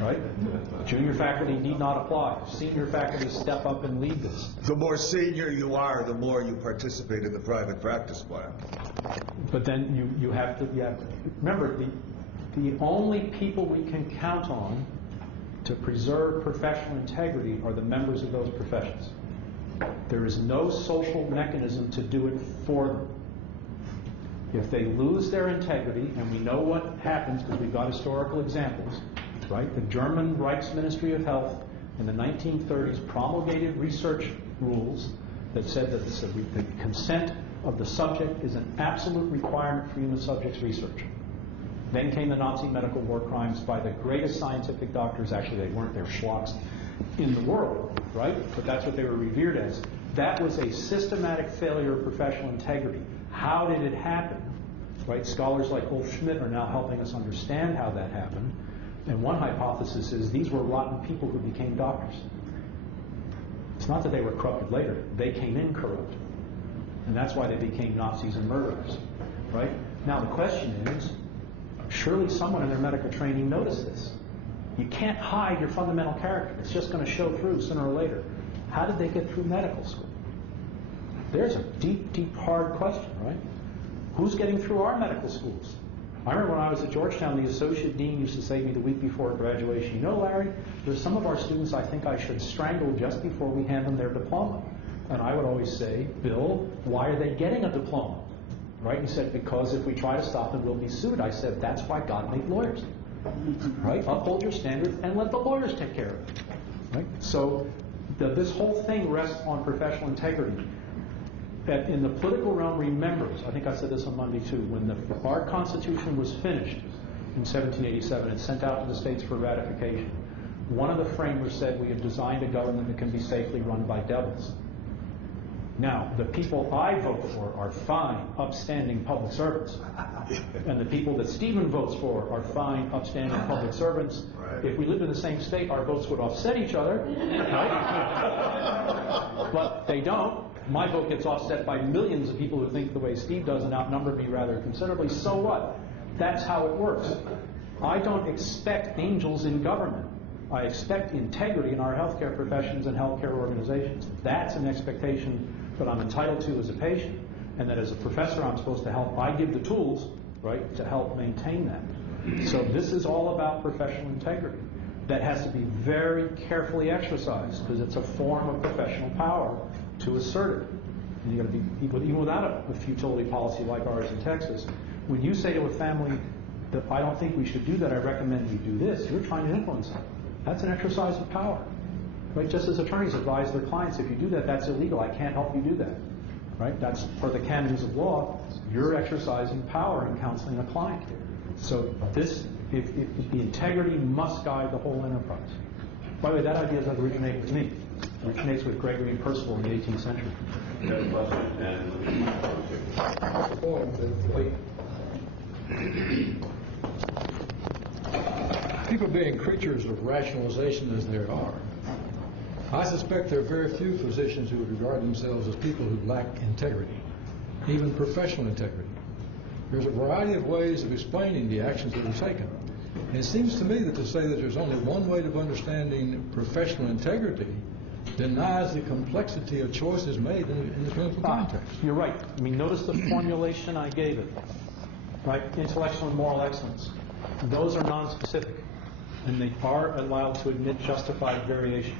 Right? Junior faculty need not apply. Senior faculty step up and lead this. The more senior you are, the more you participate in the private practice plan. But then you have to remember, the only people we can count on to preserve professional integrity are the members of those professions. There is no social mechanism to do it for them. If they lose their integrity, and we know what happens because we've got historical examples, right? The German Reichsministry of Health in the 1930s promulgated research rules that said that the consent of the subject is an absolute requirement for human subjects research. Then came the Nazi medical war crimes by the greatest scientific doctors. Actually, they weren't, they're schlocks in the world, right? But that's what they were revered as. That was a systematic failure of professional integrity. How did it happen? Right? Scholars like Ulf Schmidt are now helping us understand how that happened. And one hypothesis is these were rotten people who became doctors. It's not that they were corrupted later. They came in corrupt. And that's why they became Nazis and murderers. Right? Now the question is, surely someone in their medical training noticed this. You can't hide your fundamental character. It's just going to show through sooner or later. How did they get through medical school? There's a deep, deep, hard question, right? Who's getting through our medical schools? I remember when I was at Georgetown, the associate dean used to say to me the week before graduation, you know, Larry, there's some of our students I think I should strangle just before we hand them their diploma. And I would always say, Bill, why are they getting a diploma? Right? He said, because if we try to stop them, we'll be sued. I said, that's why God made lawyers. Right? Uphold your standards and let the lawyers take care of it. Right? So this whole thing rests on professional integrity. That in the political realm remembers, I think I said this on Monday too, when our Constitution was finished in 1787 and sent out to the states for ratification, one of the framers said we have designed a government that can be safely run by devils. Now, the people I vote for are fine, upstanding public servants. And the people that Stephen votes for are fine, upstanding public servants. Right. If we lived in the same state, our votes would offset each other. Right? But they don't. My vote gets offset by millions of people who think the way Steve does and outnumber me rather considerably. So what? That's how it works. I don't expect angels in government. I expect integrity in our healthcare professions and healthcare organizations. That's an expectation that I'm entitled to as a patient, and that as a professor I'm supposed to help. I give the tools, right, to help maintain that. So this is all about professional integrity. That has to be very carefully exercised because it's a form of professional power to assert it. And you're going to be, even without a futility policy like ours in Texas, when you say to a family that I don't think we should do that, I recommend you do this, you're trying to influence them. That's an exercise of power. Right? Just as attorneys advise their clients, if you do that, that's illegal. I can't help you do that. Right? That's for the canons of law. You're exercising power in counseling a client. So this, if the integrity must guide the whole enterprise. By the way, that idea doesn't originate with me. It originates with Gregory and Percival in the 18th century. People being creatures of rationalization as they are, I suspect there are very few physicians who would regard themselves as people who lack integrity, even professional integrity. There's a variety of ways of explaining the actions that are taken. And it seems to me that to say that there's only one way of understanding professional integrity denies the complexity of choices made in the clinical context. You're right. I mean, notice the formulation I gave it. Right? Intellectual and moral excellence. Those are non-specific, and they are allowed to admit justified variation.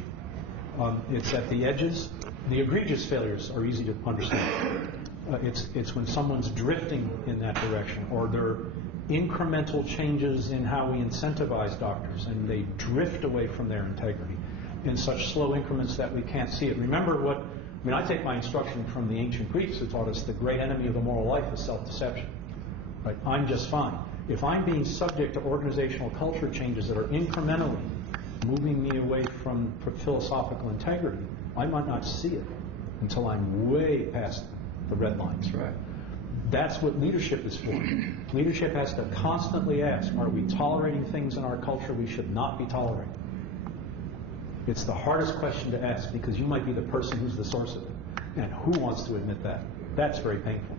It's at the edges. The egregious failures are easy to understand. It's when someone's drifting in that direction, or there are incremental changes in how we incentivize doctors, and they drift away from their integrity in such slow increments that we can't see it. Remember I take my instruction from the ancient Greeks who taught us the great enemy of the moral life is self-deception. Right? I'm just fine. If I'm being subject to organizational culture changes that are incrementally moving me away from philosophical integrity, I might not see it until I'm way past the red lines. Right. That's what leadership is for. Leadership has to constantly ask, are we tolerating things in our culture we should not be tolerating? It's the hardest question to ask because you might be the person who's the source of it. And who wants to admit that? That's very painful.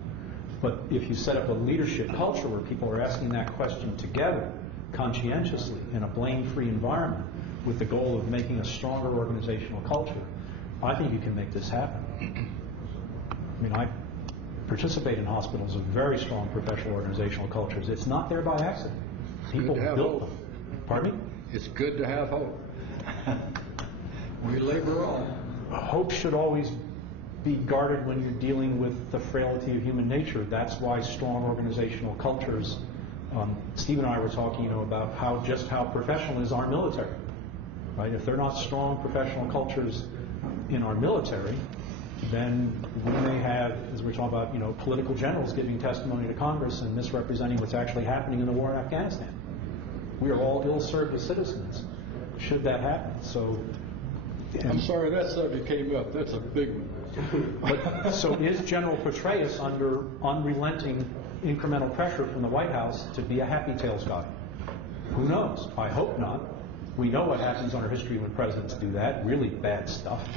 But if you set up a leadership culture where people are asking that question together, conscientiously, in a blame-free environment, with the goal of making a stronger organizational culture, I think you can make this happen. I mean, I participate in hospitals with very strong professional organizational cultures. It's not there by accident. People built them. Pardon me? It's good to have hope. We labor on. Hope should always be guarded when you're dealing with the frailty of human nature. That's why strong organizational cultures. Steve and I were talking, about how professional is our military, right? If they're not strong professional cultures in our military, then we may have, as we're talking about, political generals giving testimony to Congress and misrepresenting what's actually happening in the war in Afghanistan. We are all ill-served as citizens should that happen. So, I'm sorry that subject came up. That's a big one. So is General Petraeus under unrelenting incremental pressure from the White House to be a happy tales guy? Who knows? I hope not. We know what happens on our history when presidents do that. Really bad stuff.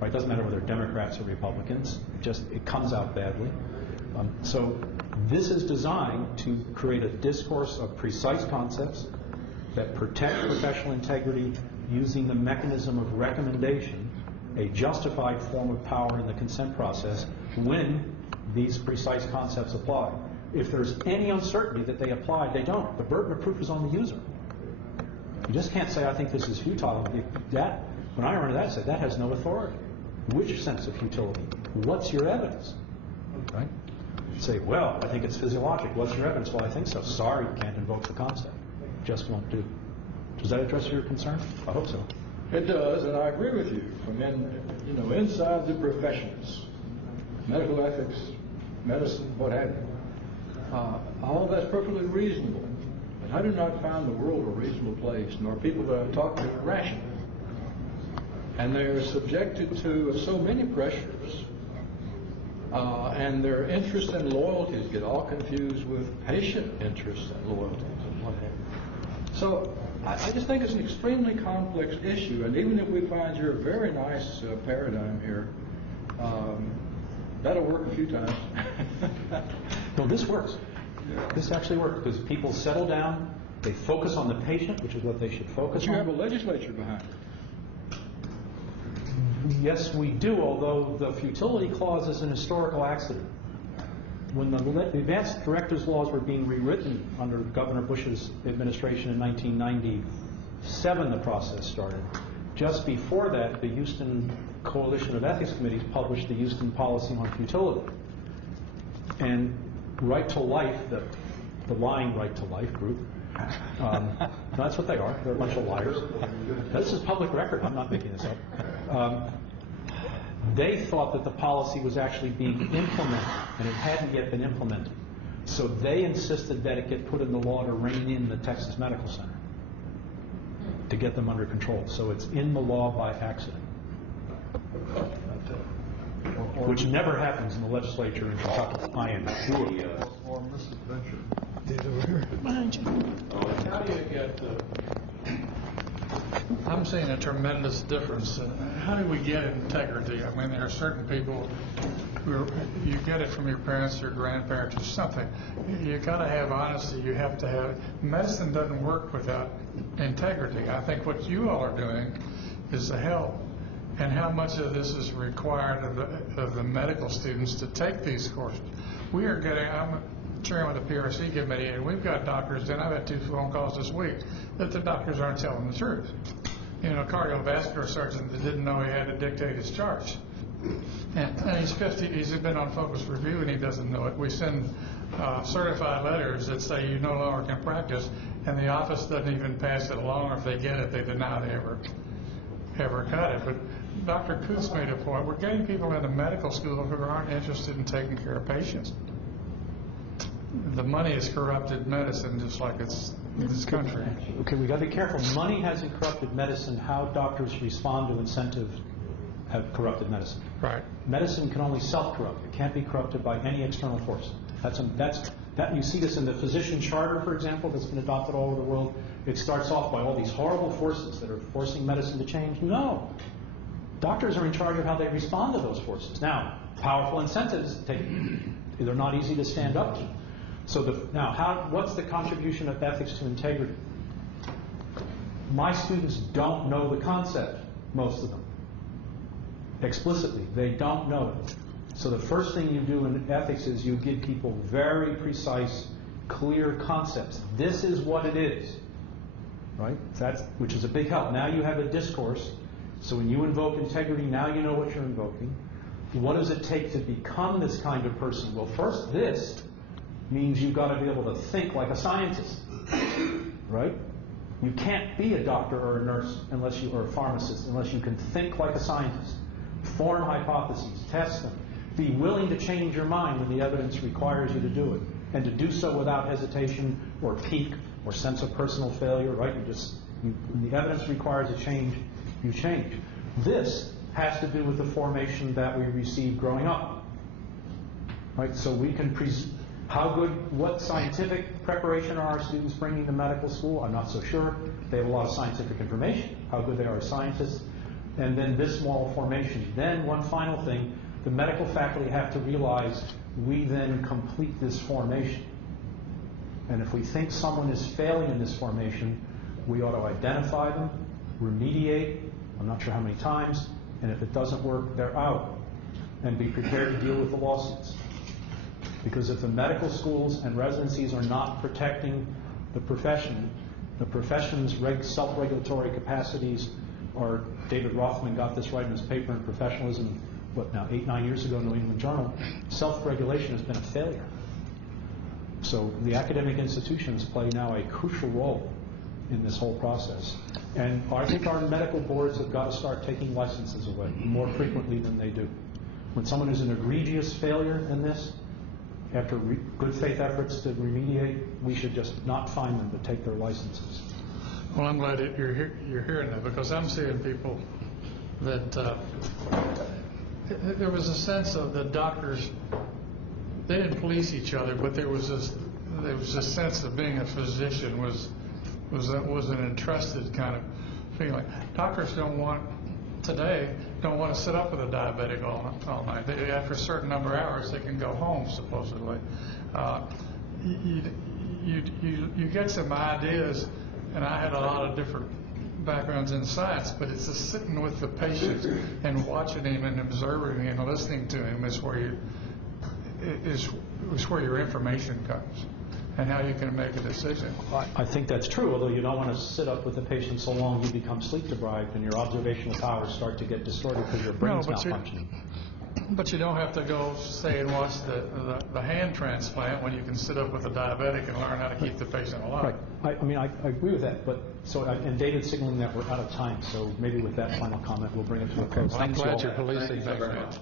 Right? It doesn't matter whether they're Democrats or Republicans. It comes out badly. So this is designed to create a discourse of precise concepts that protect professional integrity using the mechanism of recommendation, a justified form of power in the consent process when these precise concepts apply. If there's any uncertainty that they apply, they don't. The burden of proof is on the user. You just can't say, I think this is futile. When I run into that, I say, that has no authority. Which sense of futility? What's your evidence? Right? You say, well, I think it's physiologic. What's your evidence? Well, I think so. Sorry, you can't invoke the concept. Just won't do. Does that address your concern? I hope so. It does, and I agree with you. From inside the professions, medical ethics, medicine, what have you, all of that's perfectly reasonable. But I do not find the world a reasonable place, nor people that I talk to rational. And they're subjected to so many pressures, and their interests and loyalties get all confused with patient interests and loyalties and what have you. So I just think it's an extremely complex issue, and even if we find your very nice paradigm here, that'll work a few times. No, this works. This actually works because people settle down, they focus on the patient, which is what they should focus on. But you have a legislature behind it. Yes, we do, although the futility clause is an historical accident. When the advanced directives laws were being rewritten under Governor Bush's administration in 1997, the process started. Just before that, the Houston Coalition of Ethics Committees published the Houston Policy on Futility. And Right to Life, the lying Right to Life group, that's what they are. They're a bunch of liars. This is public record. I'm not making this up. They thought that the policy was actually being implemented, and it hadn't yet been implemented. So they insisted that it get put in the law to rein in the Texas Medical Center, to get them under control. So it's in the law by accident, which never happens in the legislature in Kentucky, I am sure. Or misadventure. How do you get I'm seeing a tremendous difference. How do we get integrity? I mean, there are certain people who you get it from your parents, your grandparents, or something. You got to have honesty. You have to have. Medicine doesn't work without integrity. I think what you all are doing is to help. And how much of this is required of the medical students to take these courses? We are getting. I'm chairing with the PRC committee, and we've got doctors, and I've had 2 phone calls this week, that the doctors aren't telling the truth. A cardiovascular surgeon that didn't know he had to dictate his charts. And he's 50, he's been on focus review, and he doesn't know it. We send certified letters that say you no longer can practice, and the office doesn't even pass it along, or if they get it, they deny they ever cut it. But Dr. Kuntz made a point. We're getting people into medical school who aren't interested in taking care of patients. The money has corrupted medicine just like it's in this country. Okay, we got to be careful. Money hasn't corrupted medicine. How doctors respond to incentives have corrupted medicine. Right. Medicine can only self-corrupt. It can't be corrupted by any external force. You see this in the physician charter, for example, that's been adopted all over the world. It starts off by all these horrible forces that are forcing medicine to change. No. Doctors are in charge of how they respond to those forces. Now, powerful incentives, they're not easy to stand up to. So what's the contribution of ethics to integrity? My students don't know the concept, most of them. Explicitly, they don't know it. So the first thing you do in ethics is you give people very precise, clear concepts. This is what it is. right? Which is a big help. Now you have a discourse. So when you invoke integrity, now you know what you're invoking. What does it take to become this kind of person? Well, first, this means you've got to be able to think like a scientist, right? You can't be a doctor or a nurse or a pharmacist unless you can think like a scientist, form hypotheses, test them, be willing to change your mind when the evidence requires you to do it, and to do so without hesitation or pique or sense of personal failure, right? When the evidence requires a change, you change. This has to do with the formation that we received growing up, right? So we can what scientific preparation are our students bringing to medical school? I'm not so sure. They have a lot of scientific information, how good they are as scientists, and then this moral formation. Then one final thing, the medical faculty have to realize we then complete this formation. And if we think someone is failing in this formation, we ought to identify them, remediate, I'm not sure how many times, and if it doesn't work, they're out. And be prepared to deal with the lawsuits. Because if the medical schools and residencies are not protecting the profession, the profession's self-regulatory capacities are, David Rothman got this right in his paper in Professionalism, 8-9 years ago in the New England Journal, self-regulation has been a failure. So the academic institutions play now a crucial role in this whole process. And I think our medical boards have got to start taking licenses away more frequently than they do. When someone is an egregious failure in this, after good faith efforts to remediate, we should just not fine them, but take their licenses. Well, I'm glad you're hearing that, because I'm seeing people that there was a sense of the doctors, they didn't police each other, but there was a sense of being a physician was an entrusted kind of feeling. Doctors don't want to sit up with a diabetic all night. After a certain number of hours, they can go home, supposedly. You get some ideas, and I had a lot of different backgrounds in science, but it's just sitting with the patient and watching him and observing him and listening to him is where your information comes, and how you can make a decision. I think that's true, although you don't want to sit up with the patient so long you become sleep deprived and your observational powers start to get distorted because your brain's malfunctioning. But you don't have to go, say, and watch the hand transplant when you can sit up with a diabetic and learn how to keep the patient alive. Right. I agree with that, but and David's signaling that we're out of time, so maybe with that final comment we'll bring it to a close. Well, I'm glad you're policing that.